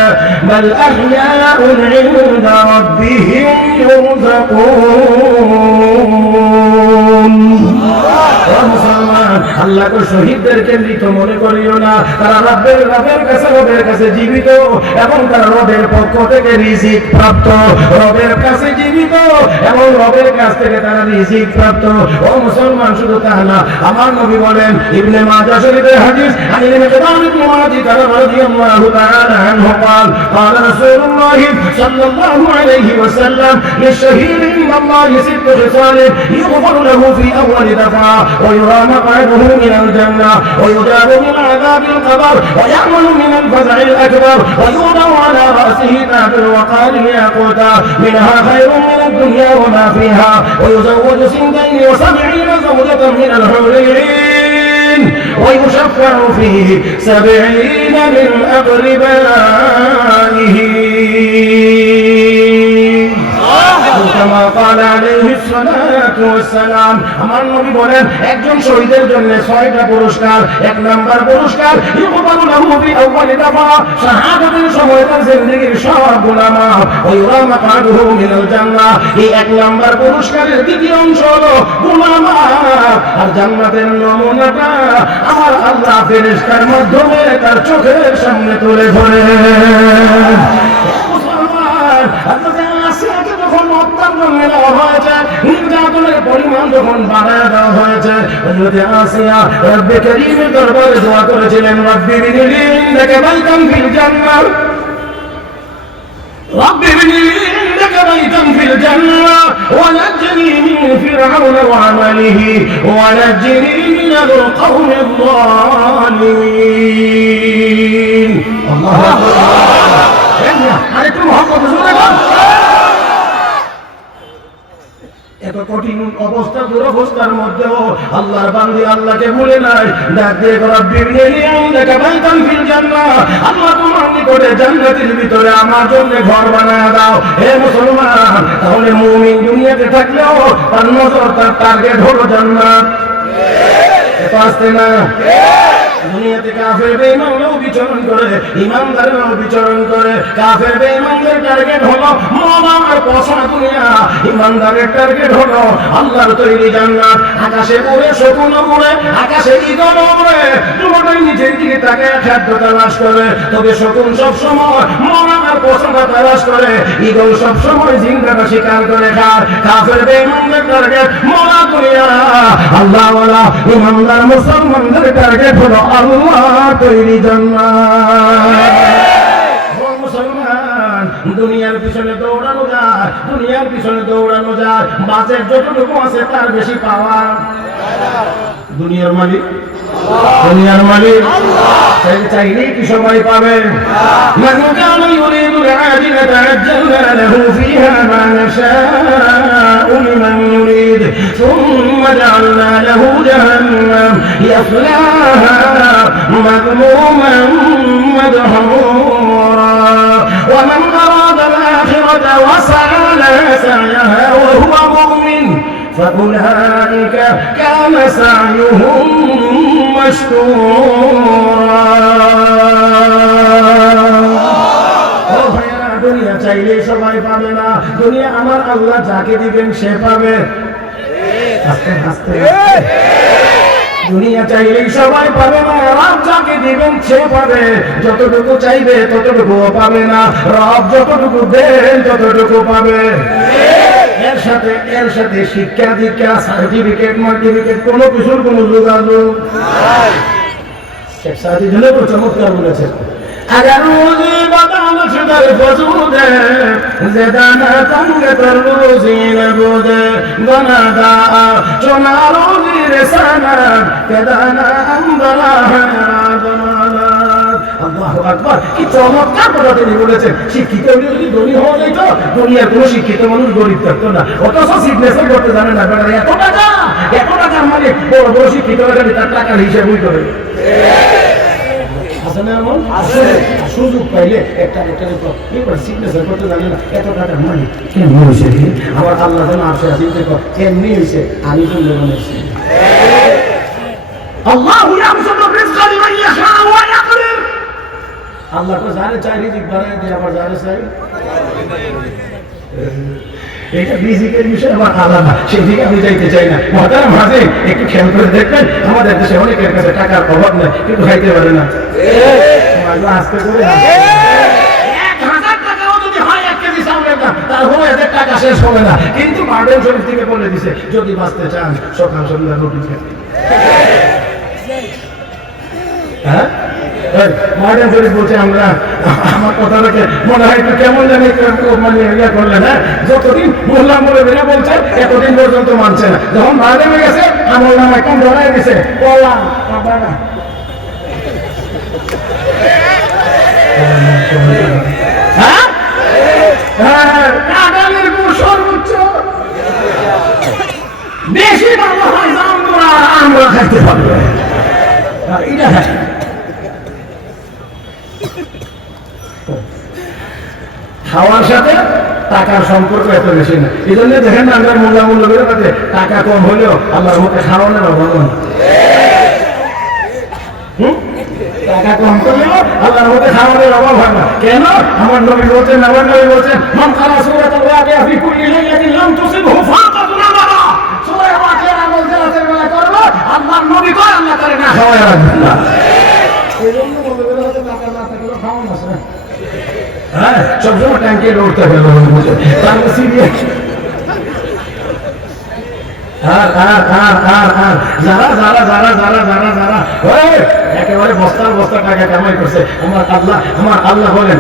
بل أحياء عند ربهم يرزقون। আল্লাহ তো শহীদদেরকে মৃত মনে করিও না, তারা রবের কাছে জীবিত এবং তারা রবের পক্ষ থেকে রিজিক প্রাপ্ত, রবের কাছে জীবিত এবং রবের কাছ থেকে তারা রিজিক প্রাপ্ত। ও মুসলমান, শুধু তা না, আমার নবী বলেন ইবনে মাজাহ শরীফের হাদিস আলী মিকদাম ইবনে মাদি রাদিয়াল্লাহু তাআলা আনহু قال قال رسول الله صلى الله عليه وسلم للشهيد عند الله 6 خصال يغفر له في أول دفعة ويرى مقعده من الجنة ويجاب من عذاب القبر ويأمن من الفزع الأكبر ويوضع على رأسه تاج الوقار الياقوت منها خير من الدنيا وما فيها ويزوج 72 زوجة من الحور العين ويشفع فيه 70 من أقربائه كما قال عليه الصلاة والسلام। আমার নবী বলেন একজন শহীদের জন্য 6টা পুরস্কার। 1 নাম্বার পুরস্কার ইউকবালু লাহু ফি আউয়ালি দাফা, শাহাদাতের সময় তার জিন্দেগীর সব গুনাহ মাফ, ওয়া ইউরা মাকাদুহু মিনাল জান্নাহ। এই 1 নাম্বার পুরস্কারের দ্বিতীয় অংশ হলো গুনাহ মাফ আর জান্নাতের নমুনাটা আমার আল্লাহ ফেরেশতার মাধ্যমে তার চোখের সামনে তুলে ধরে। নির্যাতনের পরিমাণ যখন বাড়ায় দেওয়া হয়েছে, আসিয়া রব্বে কারীমের দরবারে দোয়া করেছিলেন রব্বি বিনিলি ইনদাকা বাইতান ফিল জান্নাহ রব্বি বিনিলি ইনদাকা বাইতান ফিল জান্নাহ ওয়া নাজ্জিনি মিন ফিরআউন ওয়া আমালিহি ওয়া নাজ্জিনি মিনাল কওমিল যালিমিন। আল্লাহু আকবার। আরেকটু মুহাম্মদ রাসূলুল্লাহ। এত কঠিন অবস্থা দুরবস্থার মধ্যেও আল্লাহর বান্দী আল্লাহকে ভুলে নাই, ডাক দিয়ে রব্বি বিনিলি ইনদাকা বাইতান ফিল জান্নাহ, আল্লাহ তোমার নিকটে জান্নাতের ভিতরে আমার জন্য ঘর বানায় দাও। হে মুসলমান, তাহলে মুমিন দুনিয়াতে থাকলেও তার নজর তার টার্গেট হলো জান্নাত। এত আসতে না দুনিয়াতে কাফের বেঈমানরাও বিচরণ করে, ইমানদাররাও বিচরণ করে। কাফের বেঈমানদের টার্গেট হলো মওলা আর পয়সা দুনিয়া, ইমানদারের টার্গেট হলো আল্লাহর তৈরি জান্নাত। আকাশে উড়ে শকুন উড়ে, আকাশে ঈগল উড়ে, দুটোই নিচের দিকে তাকায় খাদ্য তালাশ করে, তবে শকুন সব সময় মওলা আর পয়সাটা তালাশ করে, ঈগল সব সময় জিন্দাটা শিকার করে খায়। কাফের বেঈমানদের টার্গেট মওলা দুনিয়া, আল্লাহওয়ালা ইমানদার মুসলমানদের টার্গেট হলো আল্লাহ তৈরি জান্নাত। ও মুসলমান, দুনিয়ার পিছনে দৌড়ানো যায়, দুনিয়ার পিছনে দৌড়ানো যায়, বাজেট যতটুকু আছে তার বেশি পাওয়া দুনিয়ার মালিক দুনিয়ার মালিক চাইলেই কি সবাই পাবেন? মান কানা ইউরিদুল আজিলাতা আজ্জালনা লাহু ফিহা মা নাশাউ লিমান ইউরিদ সুম্মা জাআলনা লাহু জাহান্নাম ইয়াসলাহা মাযমুমান মাদহুরা ওয়া মান আরাদা আল-আখিরাতা ওয়া সা'a লাহা সা'য়াহা ওয়া হুয়া মুমিন فأولئك كان سعيهم مشكورا দুনিয়া চাইলে সবাই পাবে না দুনিয়া আমার আল্লাহ যাকে দিবেন সে পাবে আস্তে আস্তে দুনিয়া চাইলেই সবাই পাবে না রব যাকে দিবেন সে পাবে যতটুকু চাইবে ততটুকুও পাবে না রব যতটুকু দেন ততটুকু পাবে এর সাথে শিক্ষা দীক্ষা সার্টিফিকেট মার্টিফিকেট কোনো কিছুর কোনো যোগাযোগ শেখ সাদি জন্য চমৎকার বলেছেন اگر روزی بدان شدر فزوده زدانه تنگ تر روزی نبوده گنادا چون روزی رساند کدانا اندلا আল্লাহু আকবার কি চমৎকার কথা তিনি বলেছেন শিক্ষিত হলে যদি ধনী হওয়া যেত দুনিয়ার কোনো শিক্ষিত মানুষ গরিব থাকতো না অথচ সিগনেচার করতে জানে না বেটা এত টাকা মানে বড় বড় শিক্ষিত হলে তার টাকার হিসাবই করে সুযোগ পাইলে একটা সিগনেচার করতে জানে না এত টাকার মানে কেমনি হয়েছে আমার আল্লাহ যেন আসে আসিতে কেমনি হয়েছে আমি তো বলেছি আল্লাহ তো জানে চাই রিজিক বাড়ায় দিয়ে আবার জানে চাই এটা রিজিকের বিষয় আমার আলাদা সেদিকে আমি যাইতে চাই না মহতারাম মাঝে একটু খেয়াল করে দেখবেন আমাদের দেশে অনেকের কাছে টাকার অভাব নেই কিন্তু খাইতে পারে না আস্তে করে 1000 টাকাও যদি হয় 1 কেজি চাউলের দাম তারপরে এদের টাকা শেষ হবে না কিন্তু মার্ডেন শরীফ থেকে বলে দিছে যদি বাঁচতে চান সকাল সন্ধ্যা রুটি খেতে হ্যাঁ মডার্ন শরীফ বলছে আমরা আমার কথাটাকে মনে হয় একটু কেমন জানি মানে ইয়ে করলেন হ্যাঁ যতদিন মোল্লা মোলে বেরা বলছে এতদিন পর্যন্ত মানছে না যখন বাইরে হয়ে গেছে আমল নামায় কম ধরাই দিছে বললাম আপনারা হ্যাঁ হ্যাঁ কাটালের গুণ সর্বোচ্চ বেশি ভালো হয় আমরা খাইতে পারবো এটা হ্যাঁ খাওয়ার সাথে টাকার সম্পর্ক এত বেশি না এই জন্য দেখেন না আমরা মোল্লা মূল্যের কাছে টাকা কম হলেও আল্লাহর মধ্যে খাওয়ানোর অভাব হয় টাকা কম করলেও আল্লাহর মধ্যে খাওয়ানোর অভাব হয় না কেন আমার নবী বলছেন আমার নবী বলছেন মান খারা সূরাতুল ওয়াকিয়া ফি কুল্লি লাইলাতিন লাম তুসিবহু ফাতাতুন আবাদা সূরা ওয়াকিয়ার আমল যারা বেলা করবে আল্লাহর নবী কয় আল্লাহ করে না খাওয়ায় রাখবেন না এই জন্য নবীর হাতে টাকা না থাকলে খাওয়ানো আছে না হ্যাঁ সবসময় ট্যাঙ্কে লড়তে হবে তার সিরিয়াস একেবারে বস্তার বস্তা টাকা কামাই করছে আমার আল্লাহ বলেন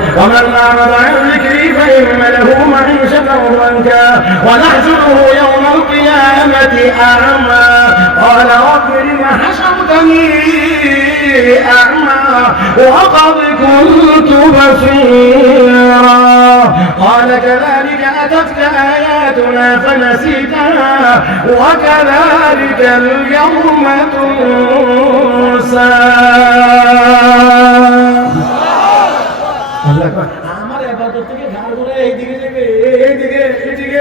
أعمى وقد كنت بصيرا قال كذلك أتتك آياتنا فنسيتها وكذلك اليوم تنسى আমার ইবাদত থেকে ঘাড় ঘুরে এইদিকে যাবে এইদিকে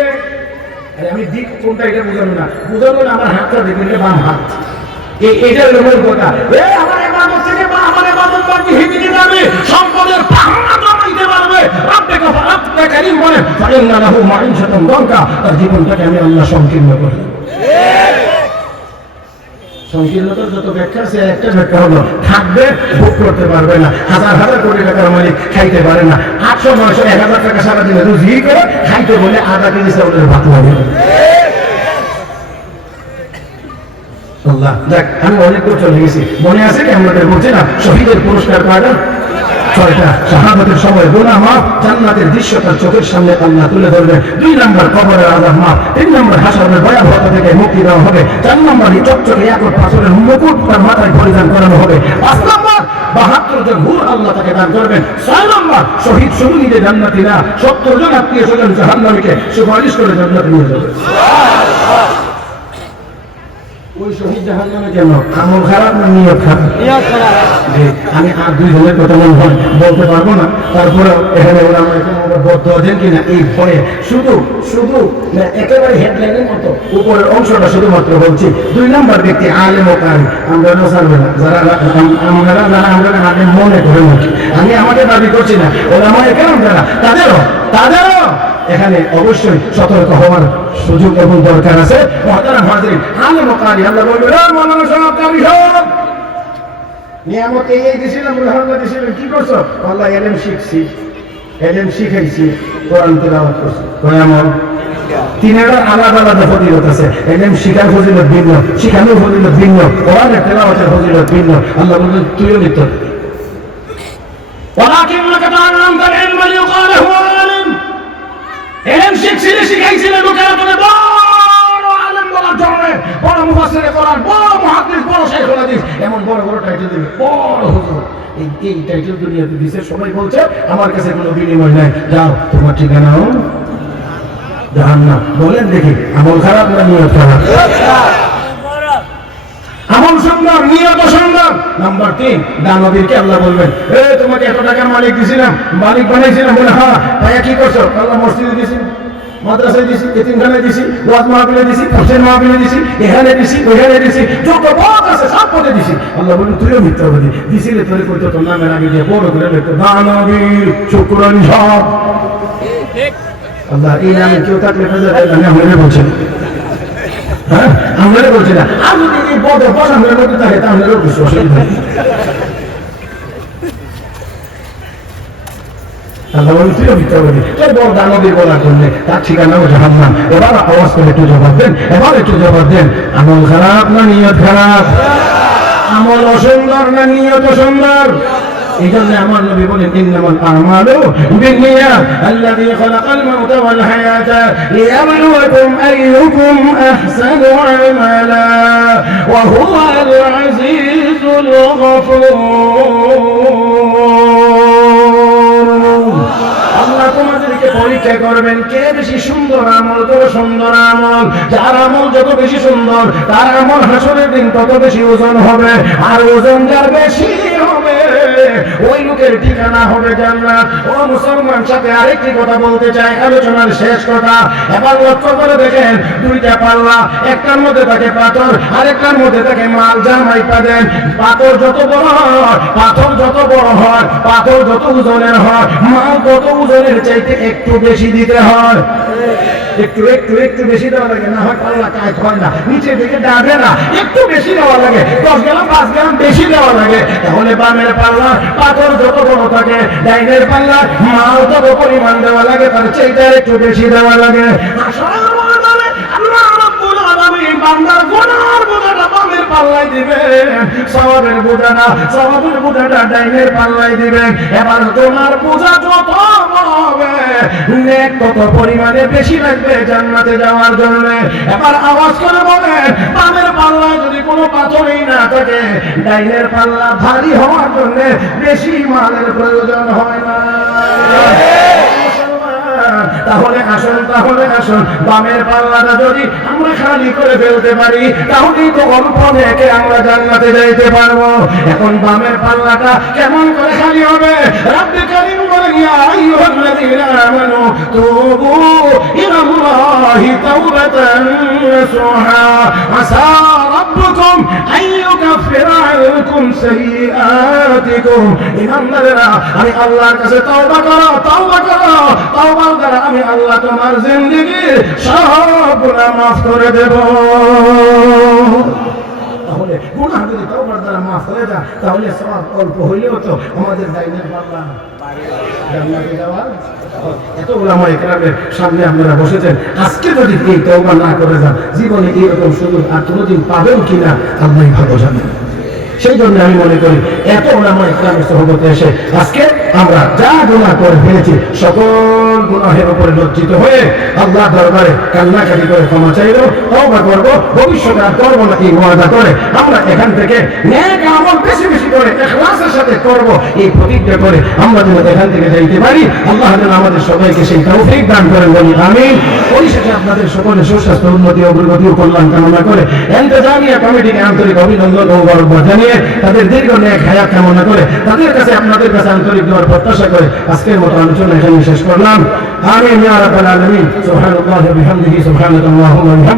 আরে আমি দিক কোনটা এটা বুঝাবো না আমার হাতটা দেখুন বাম হাত এটা লোকের কথা আমার ইবাদত থেকে বা আমার ইবাদত বাকি হিদিকে যাবে সম্পদের পাহাড় জমাইতে পারবে রব্বে কারীম বলে ফাইন্না লাহু মাঈশাতান দানকা তার জীবনটাকে আমি আল্লাহ সংকীর্ণ করে সংকীর্ণতার যত ব্যাখ্যা সে একটা ব্যাখ্যা হলো থাকবে ভোগ করতে পারবে না হাজার কোটি টাকার মালিক খাইতে পারে না 800 900 1000 টাকা সারাদিনে রুজি করে খাইতে বলে আধা কেজি চাউলের ভাত লাগে আমি অনেক দূর চলে গেছি মনে আছে কি আমাদের বলছি না শহীদের পুরস্কার পাওয়া ছয়টা শাহাদাতের সময় গুনাহ মাফ, জান্নাতের দৃশ্য তার চোখের সামনে আল্লাহ তুলে ধরবেন। 2 নম্বর কবরের আযাব মাফ, 3 নম্বর হাসরের ভয়াবহতা থেকে মুক্তি দেওয়া হবে, 4 নম্বর চকচকে একট পাথরের মুকুট তার মাথায় পরিধান করানো হবে, 5 নম্বর 72 জন হুর আল্লাহ তাকে দান করবেন, 6 নম্বর শহীদ শুধু নিজে জান্নাতি না 70 জন আত্মীয় স্বজন জাহান্নামীকে সুপারিশ করে জান্নাতে নিয়ে যাবে। ওই শহীদ জাহান্নামে কেন? আমল খারাপ না নিয়ত খারাপ? আমি আর 2 জনের কথা মনে হয় বলতে পারবো না, তারপরে এখানে ওরা বদয়া দেন কিনা এই ভয়ে শুধু শুধু একেবারে হেডলাইনের মতো উপরের অংশটা শুধুমাত্র বলছি। 2 নম্বর ব্যক্তি আলেম ও কারি, আমরা নসারবে না, যারা আমরা আলেম মনে করে নাকি, আমি আমাকে দাবি করছি না, ওলামা কেরাম যারা তাদেরও এখানে অবশ্যই সতর্ক হওয়ার সুযোগ এবং দরকার আছে। মুহতারাম হাজিরিন, আলেম ও কারি আল্লাহ বলবেন মাওলানা সাহেব কারি সাহেব নিয়ামত এই দিছিলাম, রহমত দিছিলাম, কি করছো? আল্লাহ এলেম শিখছি, এলেম শিখাইছি, কোরআন তেলাওয়াত করছি। কয়ামত তিনেরও আলাদা আলাদা ফজিলত আছে। এলেম শিখার ফজিলত ভিন্ন, শিখানোর ফজিলত ভিন্ন, কোরআনের তেলাওয়াতের ফজিলত ভিন্ন। আল্লাহ বলবেন তুইও নিত ওয়ালাকিন্নাকা তাআল্লামতাল ইলমা লিয়ুকালা হুয়া আলিম। এলেম শিখছিলে, শিখাইছিলে লোকেরা তোকে বড় আলেম বলার জন্য, বড় মুফাসসিরে কোরআন, বড় মুহাদ্দিস, বড় শাইখুল হাদিস, এমন বড় বড় টাইটেল দিবে, বড় হুজুর। এই টাইটেল দুনিয়াতে দিছে, সবাই বলছে আমার কাছে কোনো বিনিময় নাই, যাও তোমার ঠিকানাও জাহান্নাম। বলেন দেখি আমল খারাপ না নিয়ত খারাপ? আমল সুন্দর, নিয়ত সুন্দর। নাম্বার 3, দানবীরকে আল্লাহ বলবেন তোমাকে এত টাকার মালিক দিছিলাম, মালিক বানাইছিলাম, বলে হ্যাঁ তাই কি করছো? আল্লাহ মসজিদে দিছি, মাদ্রাসায় দিছি, এতিমখানায় দিছি, ওয়াজ মাহফিলে দিছি, তাফসীর মাহফিলে দিছি, এখানে দিছি, ওখানে দিছি, যত পথ আছে সব পথে দিছি। আল্লাহ বলেন তুইও মিথ্যাবাদী, দিছিলে তোরে করতে তোর নামের আগে দিয়ে বড় করে লিখতো দানবীর শুকরানি সব। আল্লাহ এই নামে কেউ থাকলে আমরা বলছেন, হ্যাঁ আমরা বলছি না, আর যদি এই বড় পছন্দের মধ্যে থাকে তাহলে অসুবিধা। আল্লাহ বলেন তুইও মিথ্যাবাদী, তোর বড় দানবীর বলার জন্য তার ঠিকানাও জাহান্নাম। এবার আওয়াজ করে একটু জবাব দেন, এবার একটু জবাব দেন, আমল খারাপ না নিয়ত খারাপ? আমল অসুন্দর না নিয়ত সুন্দর? এই জন্য আমার নবী বলেন ইন্নামাল আমালু বিন্নিয়াত আল্লাযী খালাকাল মাউতা ওয়াল হায়াতা লিয়াবলুয়াকুম আইয়ুকুম আহসানু আমালা ওয়া হুয়াল আজিজুল গফুর। আল্লাহ তোমাদেরকে পরীক্ষা করবেন কে বেশি সুন্দর আমল করে, সুন্দর আমল। যার আমল যত বেশি সুন্দর তার আমল হাসরের দিন তত বেশি ওজন হবে, আর ওজন যার বেশি হবে ওই লোকের ঠিকানা হবে জান্নাত। ও মুসলমান, সাথে আরেকটি কথা বলতে চাই, আলোচনার শেষ কথা। এবার লক্ষ্য করে দেখেন, 2টা পাল্লা, একটার মধ্যে থাকে পাথর, আরেকটার মধ্যে থাকে মাল। জামাই পাবেন, পাথর যত বড় হয়, পাথর যত বড় হয়, পাথর যত ওজনের হয়, মাল তত ওজনের চাইতে একটু বেশি দিতে হয়। একটু একটু একটু বেশি দেওয়া লাগে, না হয় পাল্লা কাজ হয় না, নিচে দিকে যাবে না, একটু বেশি দেওয়া লাগে, 10 গ্রাম 5 গ্রাম বেশি দেওয়া লাগে। তাহলে বামের পাল্লা পাথর যত বড় থাকে, ডাইনের পাল্লা মাল তত পরিমাণ দেওয়া লাগে, তার চাইতে একটু বেশি দেওয়া লাগে। বান্দার গুনার বোঝাটা বামের পাল্লায় দিবেন, সওয়াবের বোঝাটা, সওয়াবের বোঝাটা ডাইনের পাল্লায় দিবেন। এবার তোমার বোঝা যত বড় হবে নেক তত পরিমাণে বেশি লাগবে জান্নাতে যাওয়ার জন্য। এবার আওয়াজ করে বলেন, বামের পাল্লায় যদি কোনো পাথরই না থাকে, ডাইনের পাল্লা ভারী হওয়ার জন্য বেশি মালের প্রয়োজন হয় না। তাহলে আসুন বামের পাল্লাটা যদি আমরা খালি করে ফেলতে পারি, তাহলেই তো অল্প নেকে আমরা জান্নাতে যাইতে পারবো। এখন বামের পাল্লাটা কেমন করে খালি হবে? রাব্বে কারীম বলেন, ইয়া আইয়ুহাল্লাযীনা আমানু তুবু ইলাল্লাহি তাওবাতান নাসুহা আসা রাব্বুকুম আইয়ুকাফিরা আনকুম সাইয়্যাতিকুম। ইমানদারেরা, আমি আল্লাহর কাছে তওবা করো, তওবা করো, তওবার দ্বারা আমি আল্লাহ তোমার জিন্দেগির সব গুনাহ মাফ করে দেব। তাহলে গুনাহ যদি তওবার দ্বারা মাফ হয়ে যায়, তাহলে সওয়াব অল্প হইলেও তো আমাদের দাইনের পাল্লা জান্নাতে যাওয়ার। এত উলামায়ে কেরামের সামনে আপনারা বসেছেন, আজকে যদি এই তওবা না করে যান, জীবনে এইরকম সুযোগ আর কোনোদিন পাবেন কিনা আল্লাহই ভালো জানেন। সেই জন্য আমি মনে করি এত ওলামা ইকরামের সোহবতে এসে আজকে আমরা যা গুনাহ করে ফেলেছি সকল গুনাহের উপরে লজ্জিত হয়ে আল্লাহ দরবারে কান্নাকাটি করে ক্ষমা চাইব, তওবা করব, ভবিষ্যতে আর করব না এই ওয়াদা করে আমরা এখান থেকে নেক আমল বেশি বেশি করে ইখলাসের সাথে করব এই প্রতিজ্ঞা করে আমরা যেন এখান থেকে যাইতে পারি। আল্লাহ যেন আমাদের সবাইকে সেই তৌফিক দান করেন, বলি আমিন। পরিশেষে আপনাদের সকলের সুস্বাস্থ্য, উন্নতি, অগ্রগতি ও কল্যাণ কামনা করে ইন্তেজামিয়া কমিটিকে আন্তরিক অভিনন্দন ও মোবারকবাদ জানিয়ে তাদের দীর্ঘ নেক হায়াত কামনা করে তাদের কাছে আপনাদের কাছে আন্তরিক দোয়ার প্রত্যাশা করে আজকের মতো আলোচনা এখানে শেষ করলাম। আমিন ইয়া রাব্বাল আলামিন। সুবহানাল্লাহি ওয়া বিহামদিহি, সুবহানাল্লাহি ওয়া বিহামদিহি।